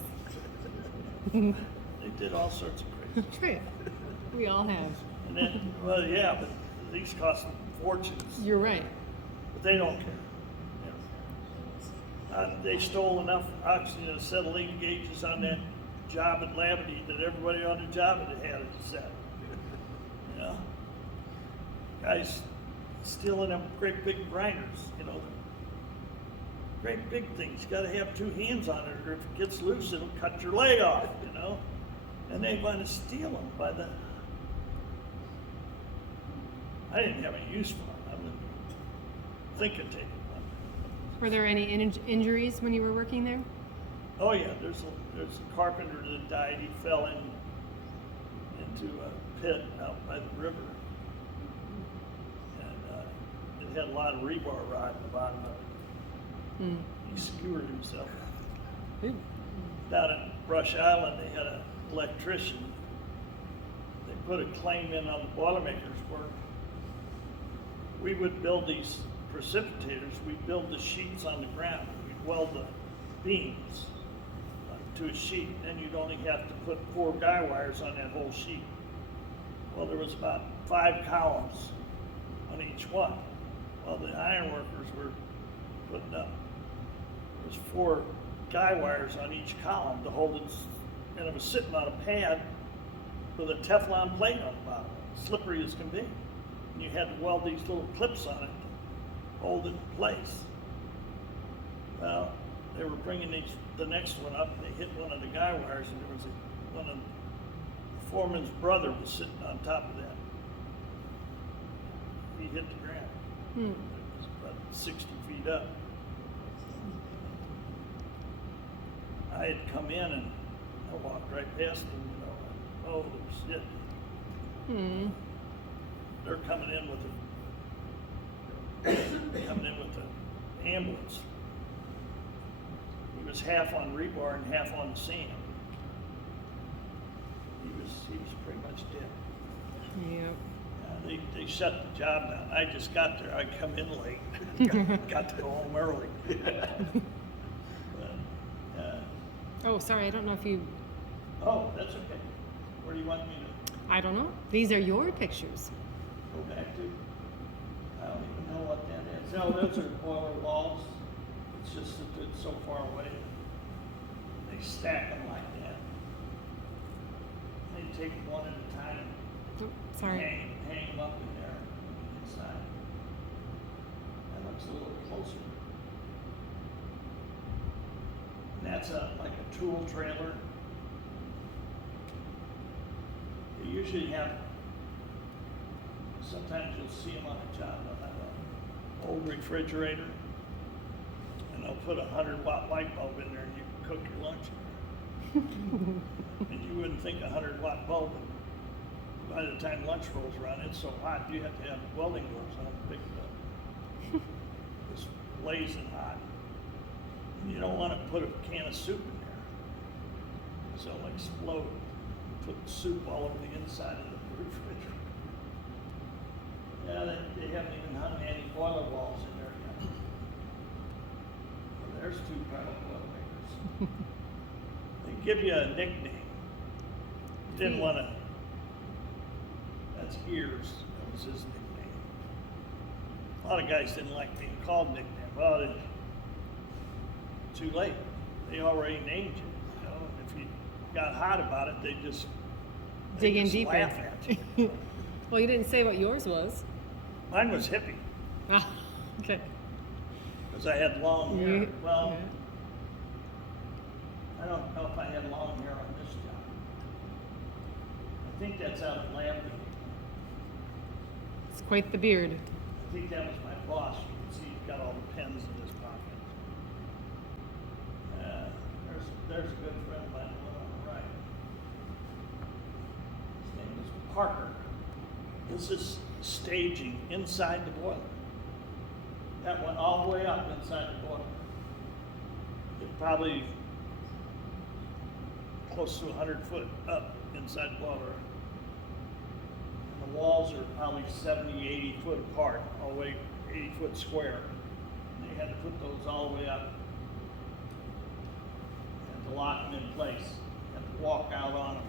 They did all sorts of crazy. Right. We all have. And then, well, yeah, but these cost fortunes. You're right. But they don't care. They stole enough oxygen acetylene gauges on that job at Lavity that everybody on the job had it set. You know? Guys stealing them great big grinders, you know. Great big things. You gotta have 2 hands on it, or if it gets loose, it'll cut your leg off, you know? And they want to steal them by the... I didn't have any use for them. I wouldn't think of taking one. Were there any injuries when you were working there? Oh yeah, there's a carpenter that died. He fell into a pit out by the river, and it had a lot of rebar rot at the bottom of it. He skewered himself. Down at Rush Island, they had an electrician. They put a claim in on the Boilermakers work, we would build these precipitators, we'd build the sheets on the ground, we'd weld the beams to a sheet, and you'd only have to put 4 guy wires on that whole sheet. Well, there was about 5 columns on each one. Well, the iron workers were putting up, there was 4 guy wires on each column to hold it, and it was sitting on a pad with a Teflon plate on the bottom, slippery as can be. And you had to weld these little clips on it to hold it in place. Well, they were bringing the next one up, and they hit one of the guy wires, and there was one of the foreman's brother was sitting on top of that. He hit the ground. It was about 60 feet up. I had come in and I walked right past him, oh, shit. They're coming in with the ambulance. He was half on rebar and half on the sand. He was pretty much dead. Yep. They shut the job down. I just got there. I come in late. got to go home early. Oh, sorry, I don't know if you, Oh, that's okay. Where do you want me to I don't know. These are your pictures. go back to? I don't even know what that is. No, those are boiler walls. It's just that it's so far away. They stack them like that. They take them one at a time. Oh, sorry. Hang them up in there inside. That looks a little closer. And that's like a tool trailer. They usually have, sometimes you'll see them on a job, they'll have an old refrigerator, and they'll put a 100-watt light bulb in there and you can cook your lunch in there. And you wouldn't think a 100-watt bulb, but by the time lunch rolls around, it's so hot, you have to have welding gloves on to pick it up. It's blazing hot. And you don't want to put a can of soup in there, so it'll explode. Put soup all over the inside of the refrigerator. Yeah, they haven't even hung any boiler walls in there yet. Well, there's 2 pilot boilermakers. They give you a nickname. You didn't want to. That's Ears. That was his nickname. A lot of guys didn't like being called nickname. Well, too late. They already named you. You know, if you got hot about it, they just Deeper. laugh at you. Well, you didn't say what yours was. Mine was hippie, Ah, okay. because I had long hair. You- Well, yeah. I don't know if I had long hair on this job. I think that's out of lab meeting. It's quite the beard. I think that was my boss. You can see he's got all the pens in his pocket. There's a good friend of mine, the one on the right. His name is Parker. This is staging inside the boiler. That went all the way up inside the boiler. It's probably close to 100 foot up inside the boiler. And the walls are probably 70, 80 foot apart, all the way 80 foot square. And they had to put those all the way up. And to lock them in place. You had to walk out on them.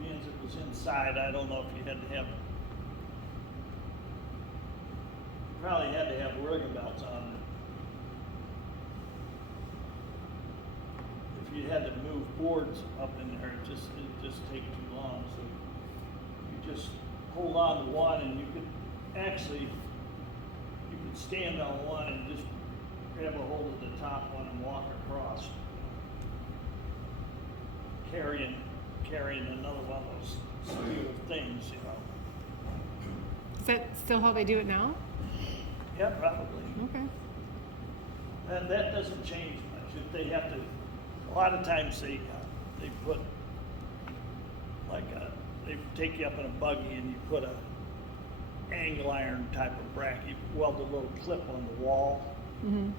Being as it was inside, I don't know if you had to have, you probably had to have rigging belts on it. If you had to move boards up in there, it just take too long. So you just hold on to one, and you could actually, you could stand on one and just grab a hold of the top one and walk across, carrying another one of those steel things, you know. Is that still how they do it now? Yeah, probably. Okay. And that doesn't change much. If they have to, a lot of times they put they take you up in a buggy and you put a angle iron type of bracket. You weld a little clip on the wall. Mm-hmm.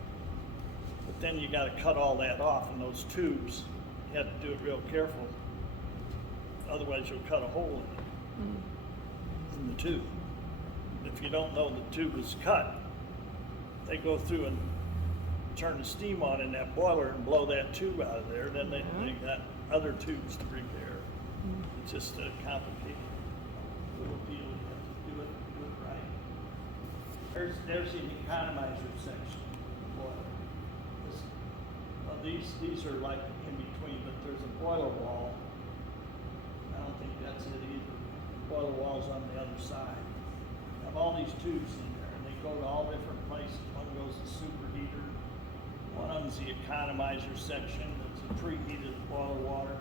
But then you got to cut all that off in those tubes. You have to do it real careful. Otherwise, you'll cut a hole in it. in the tube. If you don't know the tube is cut, they go through and turn the steam on in that boiler and blow that tube out of there, then they got other tubes to repair. It's just a complicated little deal, you have to do it right. There's the economizer section. Boiler. Well, these are like in between, but there's a boiler wall. I don't think that's it either. Boiler wall's on the other side. Have all these tubes in there, and they go to all different places. One goes to superheater. One of them's the economizer section. That's a preheated boiler water.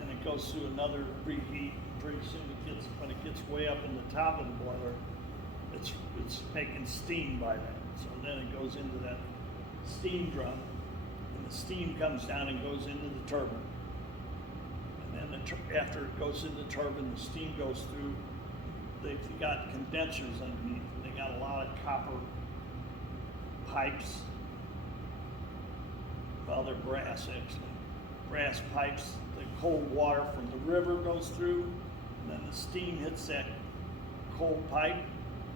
And it goes through another reheat. Pretty soon when it gets way up in the top of the boiler, it's making steam by then. So then it goes into that steam drum, and the steam comes down and goes into the turbine. And then after it goes in the turbine, the steam goes through. They've got condensers underneath. They got a lot of copper pipes. Well, they're brass actually. Brass pipes. The cold water from the river goes through, and then the steam hits that cold pipe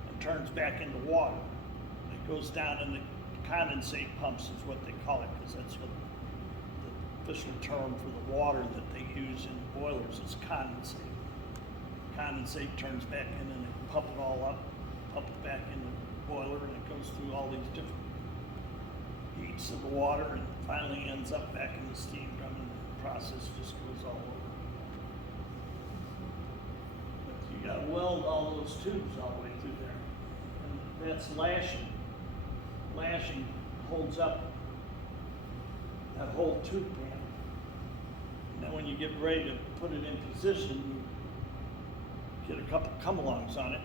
and turns back into water. It goes down in the condensate pumps is what they call it, because that's what the official term for the water that they use in boilers is condensate. Condensate turns back in and they pump it all up, pump it back in the boiler, and it goes through all these different heats of the water and finally ends up back in the steam drum, and the process just goes all over. But you gotta weld all those tubes all the way through there. And that's lashing. Lashing holds up that whole tube panel. And then when you get ready to put it in position, you get a couple come-alongs on it,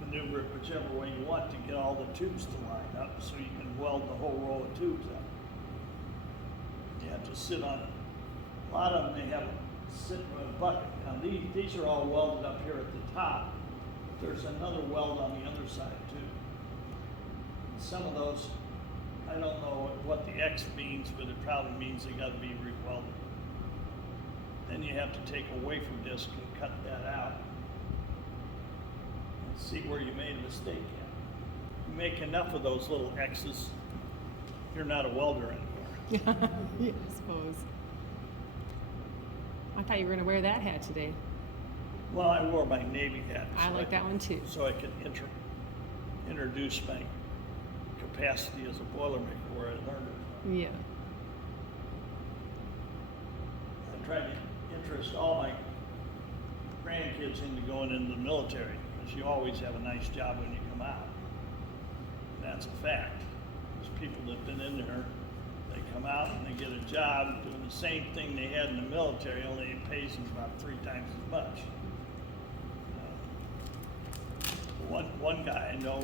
maneuver it whichever way you want to get all the tubes to line up so you can weld the whole row of tubes up. You have to sit on it. A lot of them, they have sit with a bucket. Now these are all welded up here at the top. There's another weld on the other side too. Some of those, I don't know what the X means, but it probably means they gotta be re-welded. Then you have to take a wafer disc and cut that out and see where you made a mistake at. You make enough of those little X's, you're not a welder anymore. Yeah, I suppose. I thought you were going to wear that hat today. Well, I wore my Navy hat. I like that one too. So I could introduce my capacity as a Boilermaker where I learned it. Yeah. I tried to interest all my grandkids into going into the military, because you always have a nice job when you come out. And that's a fact. There's people that have been in there, they come out and they get a job doing the same thing they had in the military, only it pays them about 3 times as much. One guy I know,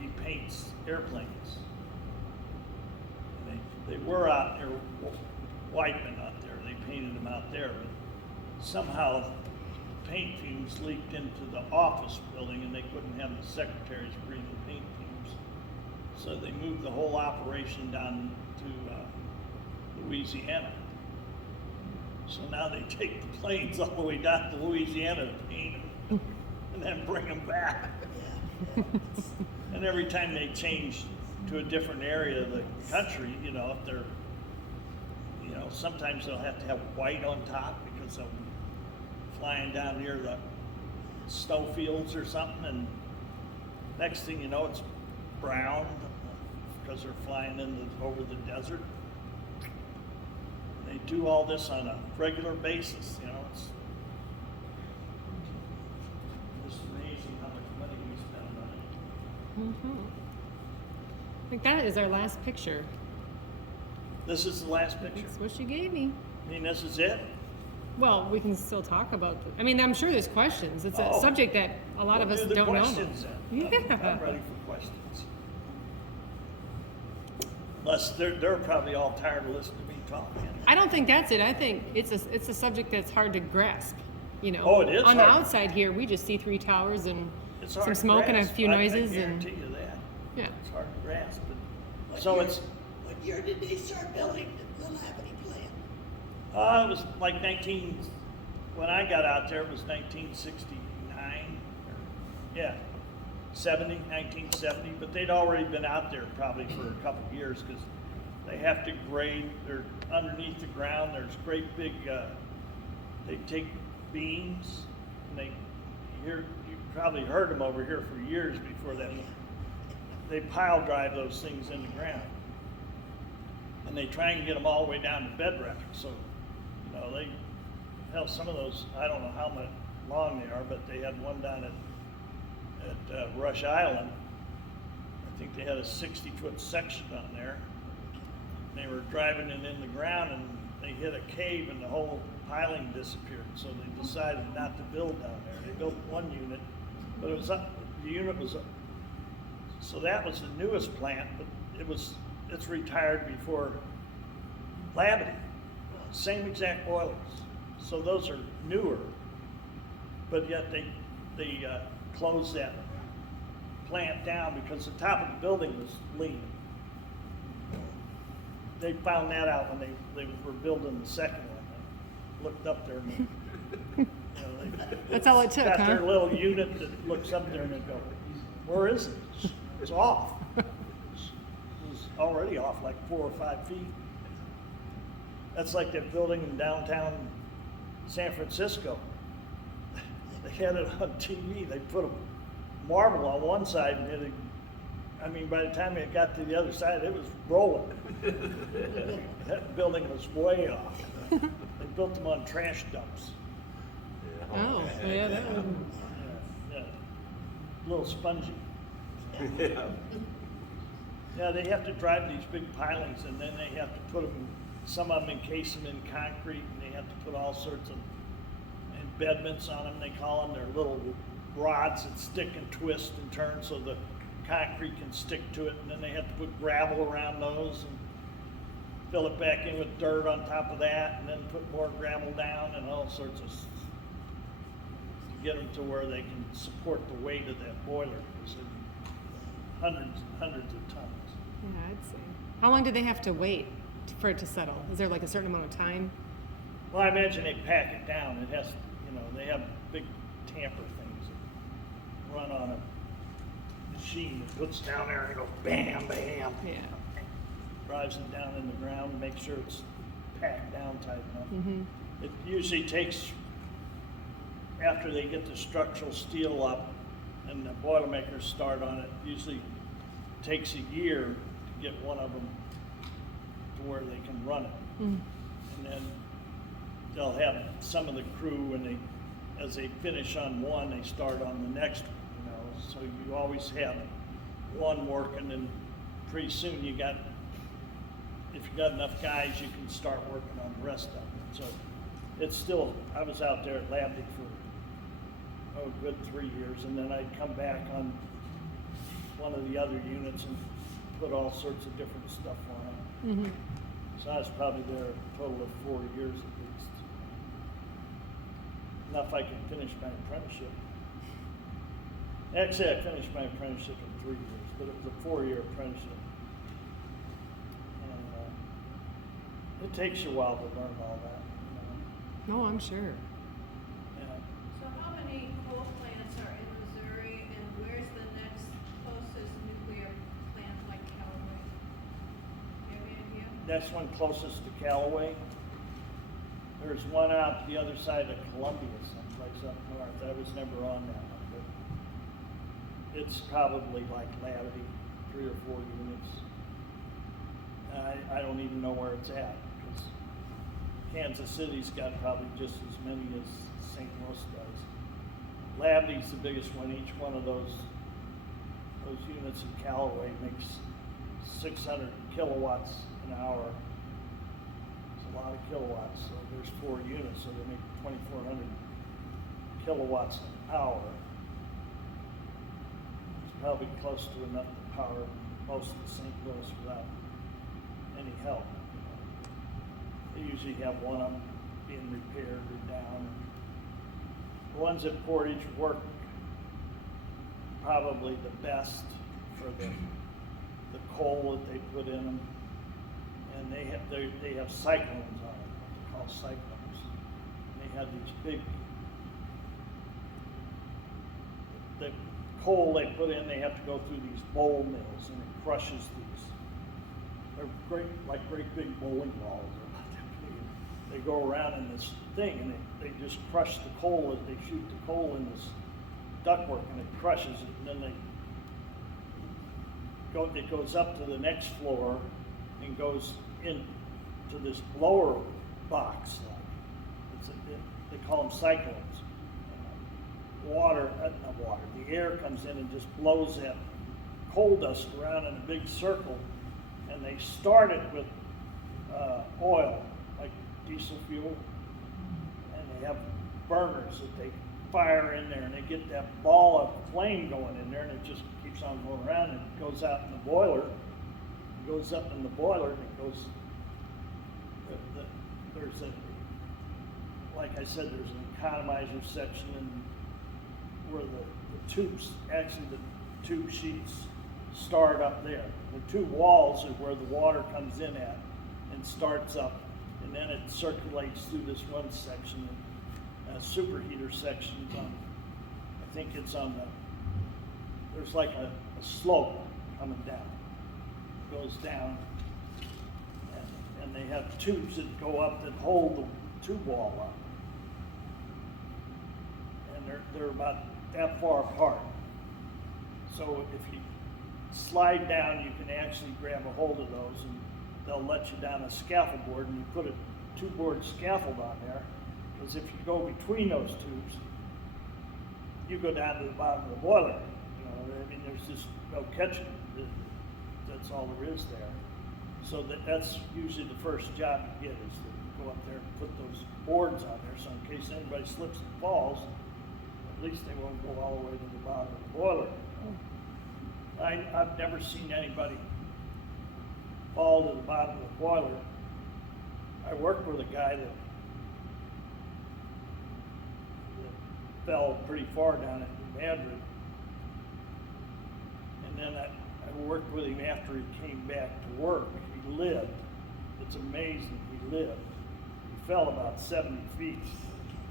he paints airplanes. And they were out there, Whiteman out there, they painted them out there, but somehow paint fumes leaked into the office building and they couldn't have the secretaries breathing paint fumes. So they moved the whole operation down to Louisiana. So now they take the planes all the way down to Louisiana to paint them and then bring them back. And every time they change to a different area of the country, you know, if they're, you know, sometimes they'll have to have white on top because they'll be flying down near the snowfields or something, and next thing you know, it's brown because they're flying over the desert. They do all this on a regular basis, you know. It's just amazing how much money we spend on it. Mm-hmm. I think that is our last picture. This is the last picture. That's what you gave me. I mean, this is it? Well, we can still talk about I mean, I'm sure there's questions. It's a Oh. subject that a lot of us Do the don't know. questions then. I'm ready for questions. Unless they're probably all tired of listening to me talk. I don't think that's it. I think it's a subject that's hard to grasp. You know, Oh, it is on the hard. outside here, we just see 3 towers and It's hard some to smoke and a grasp. few noises, I and guarantee you that. yeah. It's hard to grasp. But, What so year- it's, What year did they start building the Labadee plant? it was like when I got out there, it was 1969, yeah, 1970, but they'd already been out there probably for a couple of years, because they have to grade, they're underneath the ground, there's great big, they take beams, and you probably heard them over here for years before that. They pile drive those things in the ground. And they try and get them all the way down to bedrock. So, you know, they have some of those, I don't know how much long they are, but they had one down at Rush Island. I think they had a 60-foot section on there. They were driving it in the ground and they hit a cave and the whole piling disappeared. So they decided not to build down there. They built one unit, but it was up, the unit was up. So that was the newest plant, but it's retired before Labadee. Same exact boilers. So those are newer, but yet they closed that plant down because the top of the building was leaning. They found that out when they were building the second one. They looked up there and That's all it took, got huh? their little unit that looks up there and they go, where is it? It's off. It was already off like 4 or 5 feet. That's like that building in downtown San Francisco. They had it on TV. They put a marble on one side and by the time it got to the other side, it was rolling. That building was way off. They built them on trash dumps. Oh, yeah, that one. Yeah. A little spongy. Yeah. Yeah, they have to drive these big pilings and then they have to put them, some of them encase them in concrete and they have to put all sorts of embedments on them. They call them, they're little rods that stick and twist and turn so the concrete can stick to it, and then they have to put gravel around those and fill it back in with dirt on top of that and then put more gravel down and all sorts of, to get them to where they can support the weight of that boiler. Because hundreds and hundreds of tons. Yeah, I'd say. How long do they have to wait for it to settle? Is there like a certain amount of time? Well, I imagine they pack it down. It has, they have big tamper things that run on a machine that puts down there and it goes bam, bam. Yeah. Drives it down in the ground and makes sure it's packed down tight enough. Mm-hmm. It usually takes, after they get the structural steel up and the Boilermakers start on it, usually takes a year to get one of them to where they can run it. Mm. And then they'll have some of the crew, and as they finish on one, they start on the next one. So you always have one working, and pretty soon if you got enough guys, you can start working on the rest of them. So it's still, I was out there at Labadee for a good 3 years, and then I'd come back on one of the other units and put all sorts of different stuff on it. Mm-hmm. So I was probably there a total of 4 years at least. Enough I could finish my apprenticeship. Actually, I finished my apprenticeship in 3 years, but it was a 4-year apprenticeship. And it takes you a while to learn all that. No, I'm sure. Yeah. So how many coal plants are in Missouri, and where's the next closest nuclear plant like Callaway? Do you have any idea? Next one closest to Callaway. There's one out the other side of Columbia, someplace up north. I was never on that one, but it's probably like Labadee, 3 or 4 units. I don't even know where it's at, because Kansas City's got probably just as many as St. Louis does. Labadee's the biggest one. Each one of those units in Callaway makes 600 kilowatts an hour. It's a lot of kilowatts. So there's 4 units, so they make 2,400 kilowatts an hour. It's probably close to enough to power most of St. Louis without any help. They usually have one of them being repaired or down. The ones at Portage work probably the best for the coal that they put in them, and they have cyclones on them, what they call cyclones. And they have these big, the coal they put in, they have to go through these bowl mills, and it crushes these. They're great, like great big bowling balls. They go around in this thing, and they just crush the coal as they shoot the coal in this ductwork, and it crushes it, and then it goes up to the next floor and goes into this blower box. They call them cyclones. The air comes in and just blows that coal dust around in a big circle, and they start it with oil, like diesel fuel, and they have burners that they fire in there, and they get that ball of flame going in there, and it just keeps on going around, and it goes out in the boiler. It goes up in the boiler, and it goes. There's a, like I said, there's an economizer section, and where the tubes, actually the tube sheets start up there. The two walls are where the water comes in at and starts up, and then it circulates through this one section. Superheater sections on, I think it's on there's like a slope coming down. It goes down, and they have tubes that go up that hold the tube wall up. And they're about that far apart. So if you slide down, you can actually grab a hold of those, and they'll let you down a scaffold board, and you put a 2-board scaffold on there. Because if you go between those tubes, you go down to the bottom of the boiler. You know, I mean, there's just no catching. That's all there is there. So that's usually the first job you get, is to go up there and put those boards on there, so in case anybody slips and falls, at least they won't go all the way to the bottom of the boiler. I've never seen anybody fall to the bottom of the boiler. I worked with a guy that fell pretty far down at New Madrid, and then I worked with him after he came back to work. He lived. It's amazing he lived. He fell about 70 feet,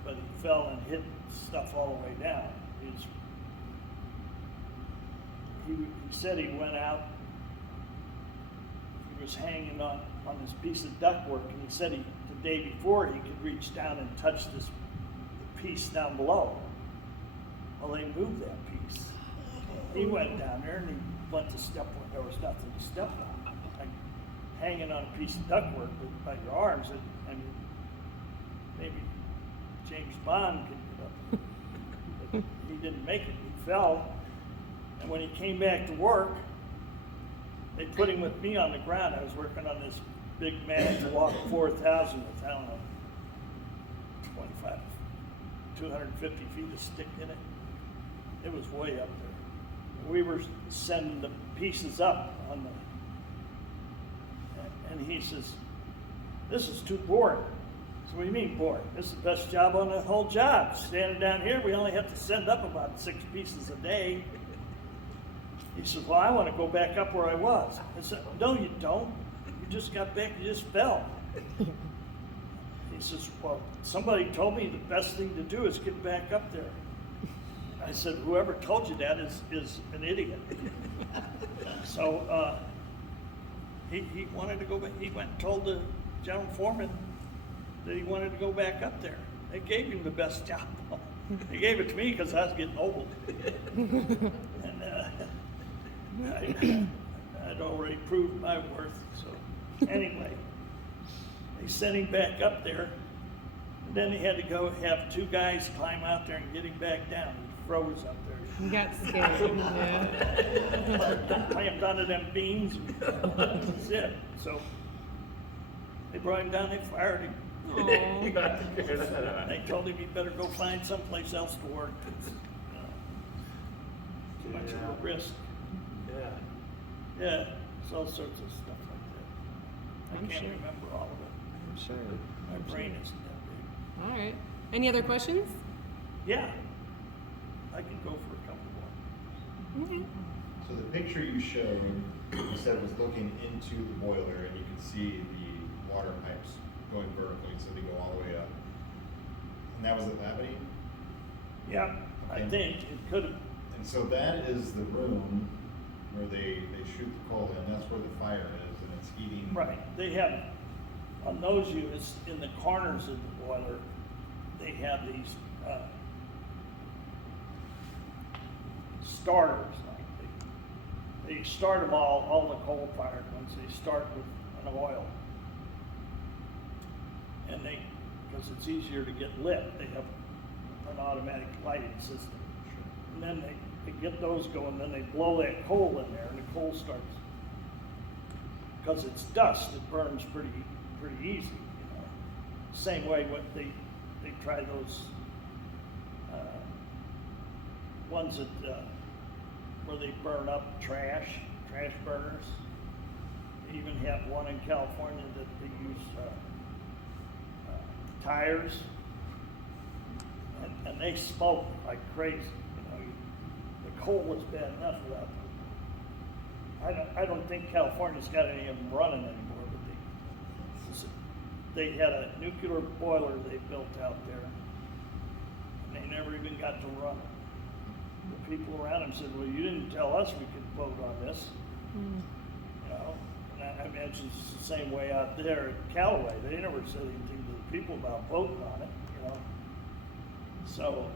but he fell and hit stuff all the way down. He said he went out, he was hanging on this piece of ductwork, and he said the day before he could reach down and touch this piece down below. Well, they moved that piece. He went down there and he went to step on. There was nothing to step on. Like hanging on a piece of ductwork by your arms, and maybe James Bond could get up. But he didn't make it. He fell, and when he came back to work, they put him with me on the ground. I was working on this big Manitowoc 4000 with, I don't know, 250 feet of stick in it. It was way up there. We were sending the pieces up on and he says, "This is too boring." So what do you mean boring? This is the best job on the whole job. Standing down here, we only have to send up about 6 pieces a day. He says, "Well, I want to go back up where I was." I said, "No, you don't. You just got back, you just fell." He says, "Well, somebody told me the best thing to do is get back up there." I said, "Whoever told you that is an idiot." So he wanted to go back. He went and told the general foreman that he wanted to go back up there. They gave him the best job. They gave it to me because I was getting old. And I'd already proved my worth. So anyway, they sent him back up there. And then he had to go have 2 guys climb out there and get him back down. He froze up there. You got scared. Yeah. Clamped onto them beams. That's it. So they brought him down. They fired him. They told him he better go find someplace else to work. Too much of a risk. Yeah, it's all sorts of stuff like that. I I'm can't sure. remember all of it. I'm sure. My brain isn't that All right. Any other questions? big. Yeah, I can go for a couple more. Okay. So the picture you showed, you said was looking into the boiler, and you could see the water pipes going vertically, so they go all the way up. And that was at Labadie? Yeah, I Okay. think it could have, And so that is the room where they shoot the coal in, that's where the fire is, and it's heating. right, they have, on those units, in the corners of the boiler, they have these, starters, like they start them all the coal-fired ones, they start with an oil. And they, because it's easier to get lit, they have an automatic lighting system. And then they get those going, then they blow that coal in there, and the coal starts. Because it's dust, it burns pretty easy, you know. Same way what they try those ones that where they burn up trash burners. They even have one in California that they use tires, and they smoke like crazy. You know, the coal is bad enough without. I don't think California's got any of them running anymore, but they had a nuclear boiler they built out there, and they never even got to run it. The people around them said, "Well, you didn't tell us we could vote on this." You know, and I imagine it's the same way out there at Callaway. They never said anything to the people about voting on it, you know. So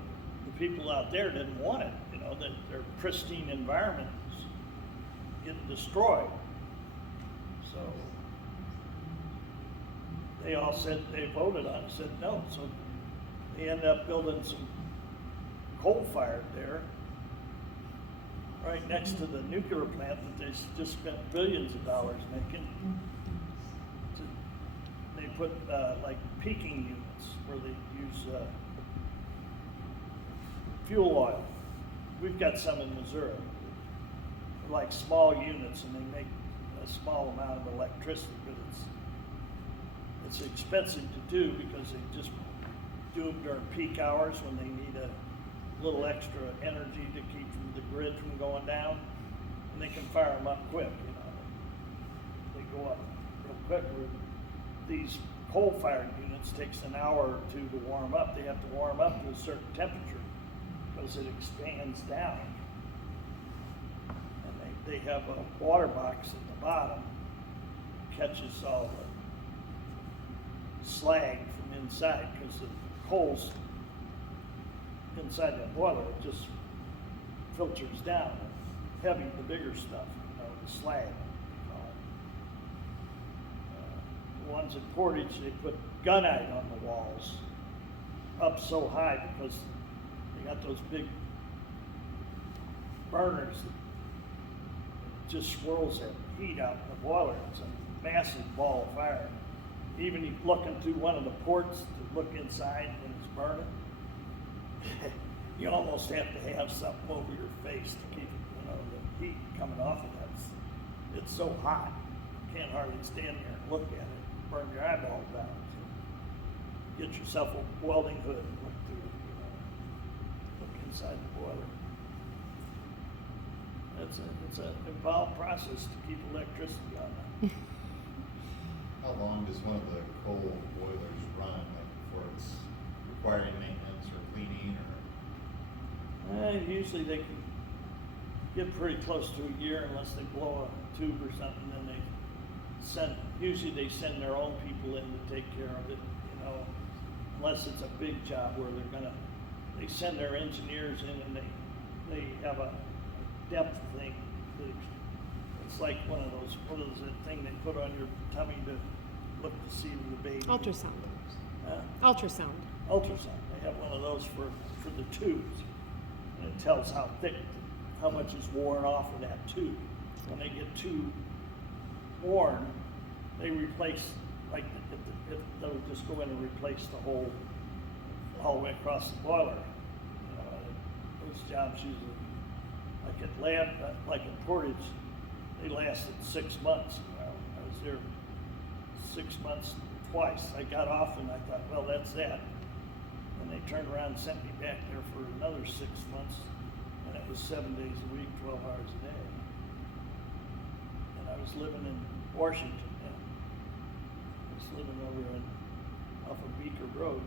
the people out there didn't want it, you know, that their pristine environment was getting destroyed. So they all said, they voted on it, said no. So they ended up building some coal-fired there, right next to the nuclear plant that they just spent billions of dollars making. They put like peaking units where they use fuel oil. We've got some in Missouri, like small units, and they make a small amount of electricity, but it's expensive to do because they just do them during peak hours when they need a little extra energy to keep the grid from going down, and they can fire them up quick, you know. They go up real quick. Where these coal-fired units takes an hour or two to warm up. They have to warm up to a certain temperature because it expands down. And they have a water box at the bottom that catches all the slag from inside because the coal's inside that boiler, it just filters down. Heavy, the bigger stuff, you know, the slag. The ones at Portage, they put gunite on the walls up so high because they got those big burners that just swirls that heat out in the boiler. It's a massive ball of fire. Even you looking through one of the ports to look inside when it's burning, you almost have to have something over your face to keep, you know, the heat coming off of that. It's so hot, you can't hardly stand there and look at it, burn your eyeballs out. So get yourself a welding hood and look through it, you know, look inside the boiler. It's an involved process to keep electricity on that. How long does one of the coal boilers run, like before it's requiring maintenance or cleaning or? Usually they can get pretty close to a year unless they blow a tube or something, then usually they send their own people in to take care of it, you know, unless it's a big job where they send their engineers in and they have a depth thing. It's like one of those, what is that thing they put on your tummy to look to see the baby? Ultrasound. Huh? Ultrasound. Ultrasound. They have one of those for the tubes. And it tells how thick, how much is worn off of that tube. When they get too worn, they replace, like, they'll just go in and replace the whole, all the way across the boiler. You know, those jobs usually, like at lab, like at Portage, they lasted 6 months. You know, I was there 6 months twice. I got off and I thought, well, that's that. And they turned around and sent me back there for another 6 months, and it was 7 days a week, 12 hours a day. And I was living in Washington then. I was living over off of Beaker Road.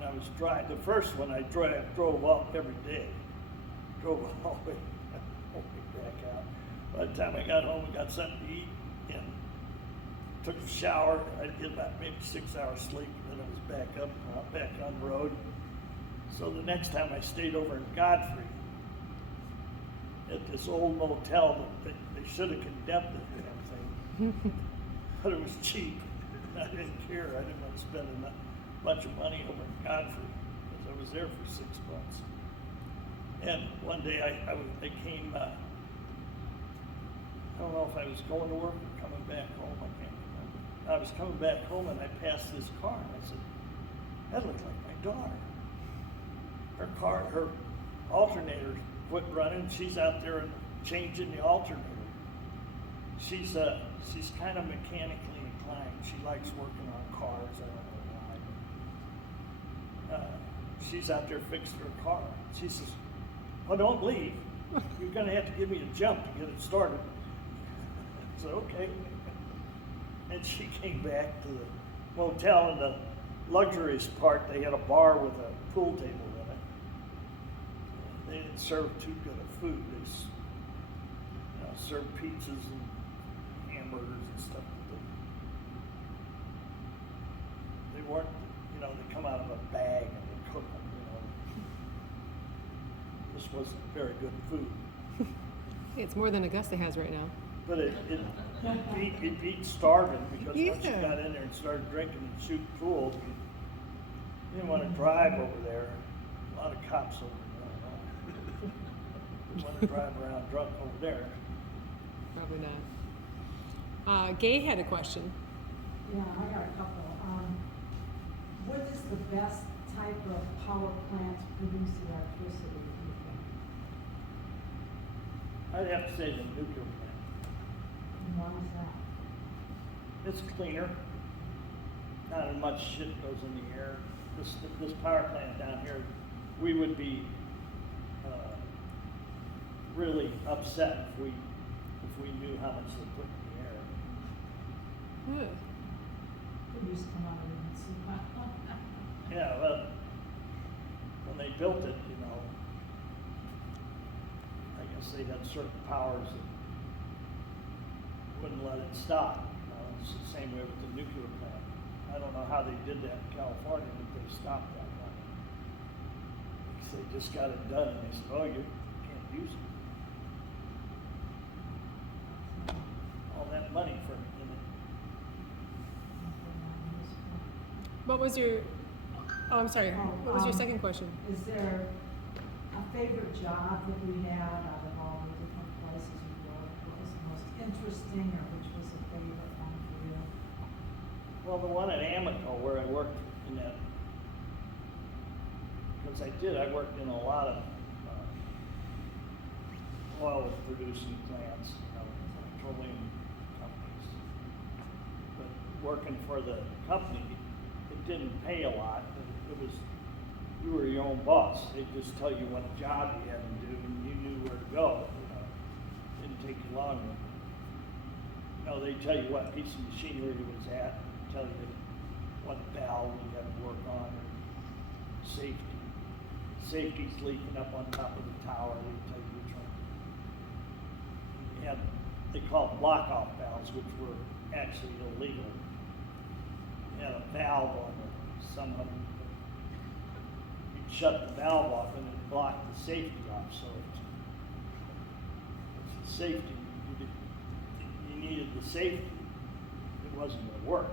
and I was the first one I drove up every day. Drove all the way back out. By the time I got home, I got something to eat and took a shower. I'd get about maybe 6 hours sleep, and then I was back on the road. So the next time I stayed over in Godfrey at this old motel that they should have condemned it and everything, but it was cheap. I didn't care. I didn't want to spend a bunch of money over in Godfrey because I was there for 6 months. And one day I came, I don't know if I was going to work or coming back home, I can't remember. I was coming back home and I passed this car and I said, that looked like my daughter. Her alternator quit running, she's out there changing the alternator. She's kind of mechanically inclined. She likes working on cars, I don't know why. She's out there fixing her car. She says, well, don't leave. You're gonna have to give me a jump to get it started. I said, okay. And she came back to the motel, in the luxurious part, they had a bar with a pool table in it. They didn't serve too good of food. They served pizzas and hamburgers and stuff. They weren't, they come out of a bag and they cook them, This wasn't very good food. Hey, it's more than Augusta has right now. But it beat starving because once you Yeah. got in there and started drinking and shooting pool, you didn't want to drive over there. A lot of cops over there. You didn't want to drive around drunk over there. Probably not. Gay had a question. Yeah, I got a couple. What is the best type of power plant to produce electricity, do you think? I'd have to say the nuclear plant. And why is that? It's cleaner. Not as much shit goes in the air. This power plant down here, we would be really upset if we knew how much they put in the air. Good. It used to come out of the Yeah, well, when they built it, I guess they had certain powers that wouldn't let it stop. It's the same way with the nuclear plant. I don't know how they did that in California, but they stopped that one. Because they just got it done, and they said, oh, you can't use it. All that money for it. What was your, I'm sorry, what was your second question? Is there a favorite job that we had out of all the different places we worked? What was the most interesting, or which was the favorite one for you? Well, the one at Amico where I worked in that, because I worked in a lot of oil producing plants, petroleum companies. But working for the company, it didn't pay a lot. It was, you were your own boss. They'd just tell you what job you had to do, and you knew where to go. It didn't take you long. They tell you what piece of machinery it was at, tell you what valve you had to work on, or safety. Safety's leaking up on top of the tower. They tell you which one. You had, they call it block-off valves, which were actually illegal. Had a valve on it. Someone, you'd shut the valve off and it blocked the safety off. So it's the safety. You needed the safety. It wasn't going to work.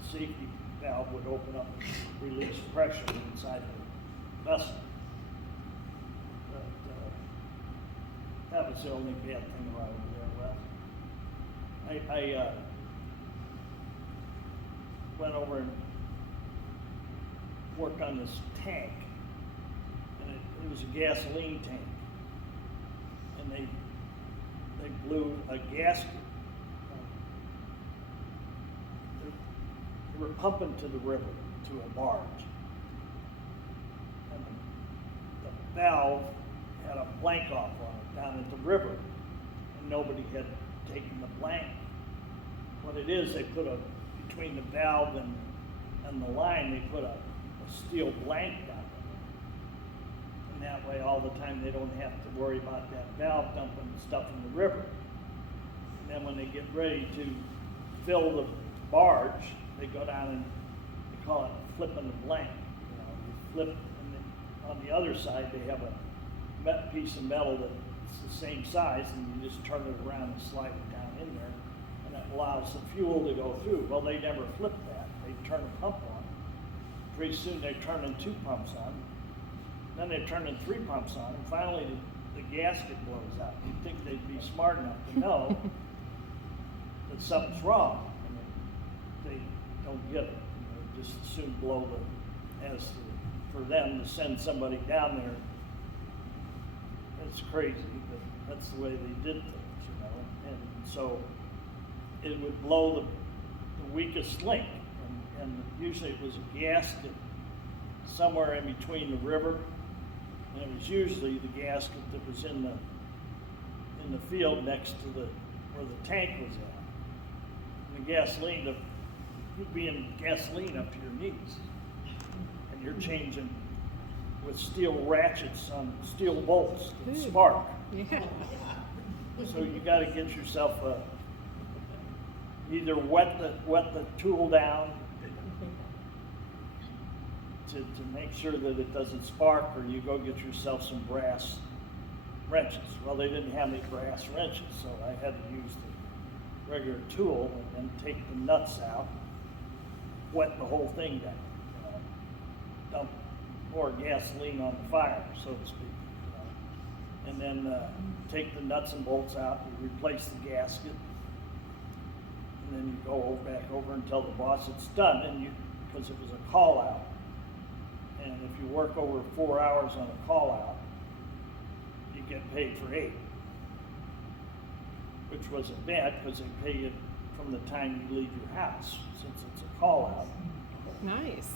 The safety valve would open up and release pressure inside the vessel. But that was the only bad thing about over there. Well, I went over and worked on this tank, and it was a gasoline tank, and they blew a gasket. They were pumping to the river, to a barge, and the valve had a blank off on it down at the river, and nobody had taken the blank. What it is, they put between the valve and the line, they put a steel blank down there. And that way, all the time, they don't have to worry about that valve dumping stuff in the river. And then when they get ready to fill the barge, they go down and they call it flipping the blank. You know, you flip, and then on the other side, they have a piece of metal that's the same size, and you just turn it around and slide it down in there, and that allows the fuel to go through. Well, they never flip that. They turn a pump on. Pretty soon they're turning 2 pumps on. Then they're turning 3 pumps on, and finally the gasket blows out. You'd think they'd be smart enough to know that something's wrong, and they don't get it. You know, just as soon blow for them to send somebody down there. It's crazy, but that's the way they did things, you know. And so it would blow the weakest link, and usually it was a gasket somewhere in between the river, and it was usually the gasket that was in the field next to where the tank was at. And the gasoline, you'd be in gasoline up to your knees, and you're changing with steel ratchets on steel bolts that spark. Yeah. So you got to get yourself either wet the tool down to make sure that it doesn't spark, or you go get yourself some brass wrenches. Well, they didn't have any brass wrenches, so I had to use the regular tool and take the nuts out, wet the whole thing down, dump more gasoline on the fire, so to speak. And then take the nuts and bolts out, you replace the gasket, and then you go back over and tell the boss it's done, and because it was a call out. And if you work over 4 hours on a call out, you get paid for 8. Which wasn't bad, because they pay you from the time you leave your house, since it's a call out. Nice.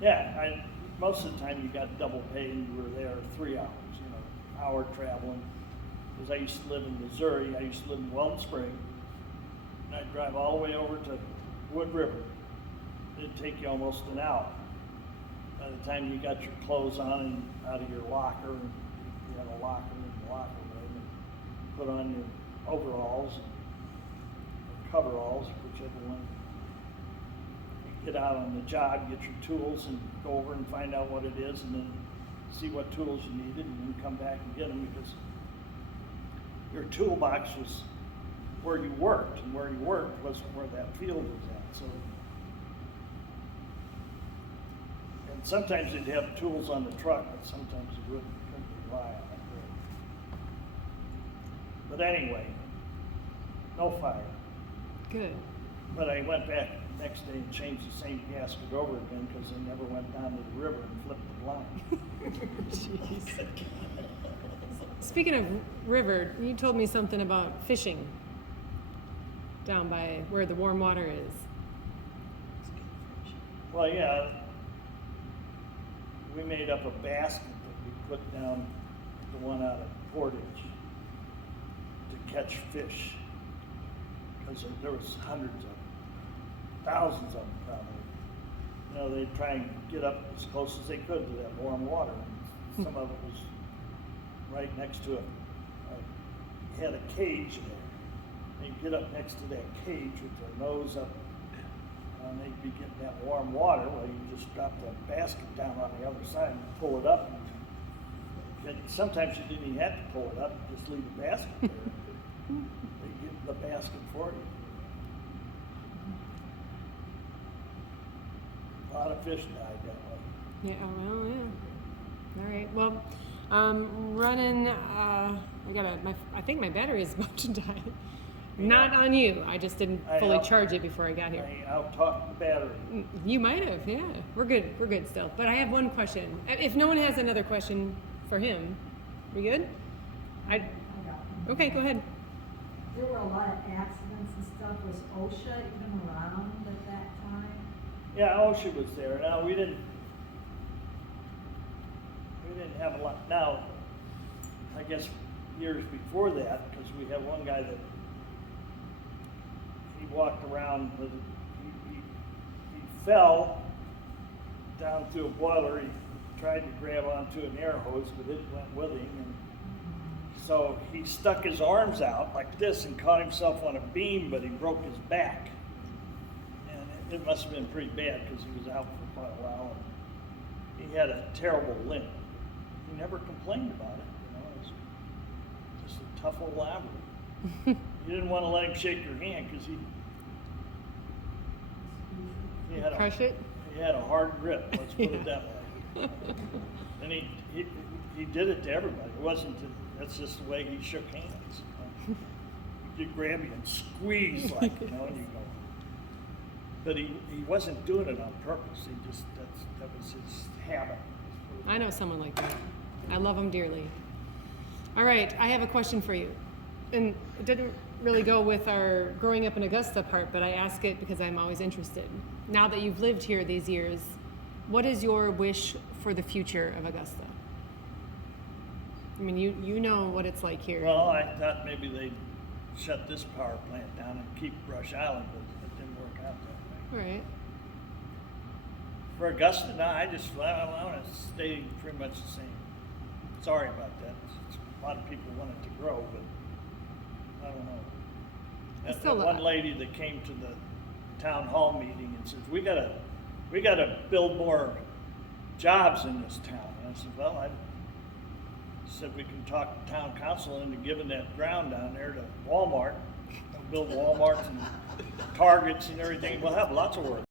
Yeah, most of the time you got double pay and you were there 3 hours, you know, hour traveling. Because I used to live in Missouri, I used to live in Weldon Spring, and I'd drive all the way over to Wood River. It'd take you almost an hour. By the time you got your clothes on and out of your locker, and you had a locker in the locker room, and put on your overalls and coveralls, whichever one. Get out on the job, get your tools, and go over and find out what it is, and then see what tools you needed, and then come back and get them, because your toolbox was where you worked, and where you worked wasn't where that field was at. So, and sometimes they'd have tools on the truck, but sometimes you couldn't rely on it. But anyway, no fire. Good. But I went back next day and changed the same gasket over again, because they never went down to the river and flipped the blind. Jeez. Speaking of river, you told me something about fishing down by where the warm water is. Well, yeah, we made up a basket that we put down the one out of Portage to catch fish, because there was hundreds of them. Thousands of them probably. You know, they'd try and get up as close as they could to that warm water. And some of it was right next to it. Had a cage there. They'd get up next to that cage with their nose up, and they'd be getting that warm water. Well, you just drop that basket down on the other side and pull it up. And sometimes you didn't even have to pull it up, you just leave the basket there. They get the basket for you. A lot of fish died that way. Yeah, well, yeah. All right. Well, running. I think my battery is about to die. Not on you. I just didn't fully charge it before I got here. I out-talked the battery. You might have. Yeah. We're good. We're good still. But I have one question. If no one has another question for him, we good? Okay. Go ahead. There were a lot of accidents and stuff. Was OSHA even around at that time? Yeah, OSHA was there. Now we didn't have a lot. Now, I guess years before that, because we had one guy that he walked around, he fell down through a boiler. He tried to grab onto an air hose, but it went with him. And so he stuck his arms out like this and caught himself on a beam, but he broke his back. And it must have been pretty bad because he was out for quite a while. And he had a terrible limp. He never complained about it. You know, it was just a tough old labyrinth. You didn't want to let him shake your hand because he had Crush it? he had a hard grip. Let's put it that way. And he did it to everybody. It wasn't. That's just the way he shook hands. He'd grab you and squeeze like, you know, and you go. But he wasn't doing it on purpose. He just that was his habit. I know someone like that. I love them dearly. All right, I have a question for you. And it didn't really go with our growing up in Augusta part, but I ask it because I'm always interested. Now that you've lived here these years, what is your wish for the future of Augusta? I mean, you know what it's like here. Well, I thought maybe they'd shut this power plant down and keep Rush Island, but it didn't work out that way. All right. For Augusta, no, I want to stay pretty much the same. Sorry about that. A lot of people want it to grow, but I don't know. It's That still one lady that came to the town hall meeting and says, we gotta build more jobs in this town. And I said, well, I said we can talk town council into giving that ground down there to Walmart. We'll build Walmarts and Targets and everything. We'll have lots of work.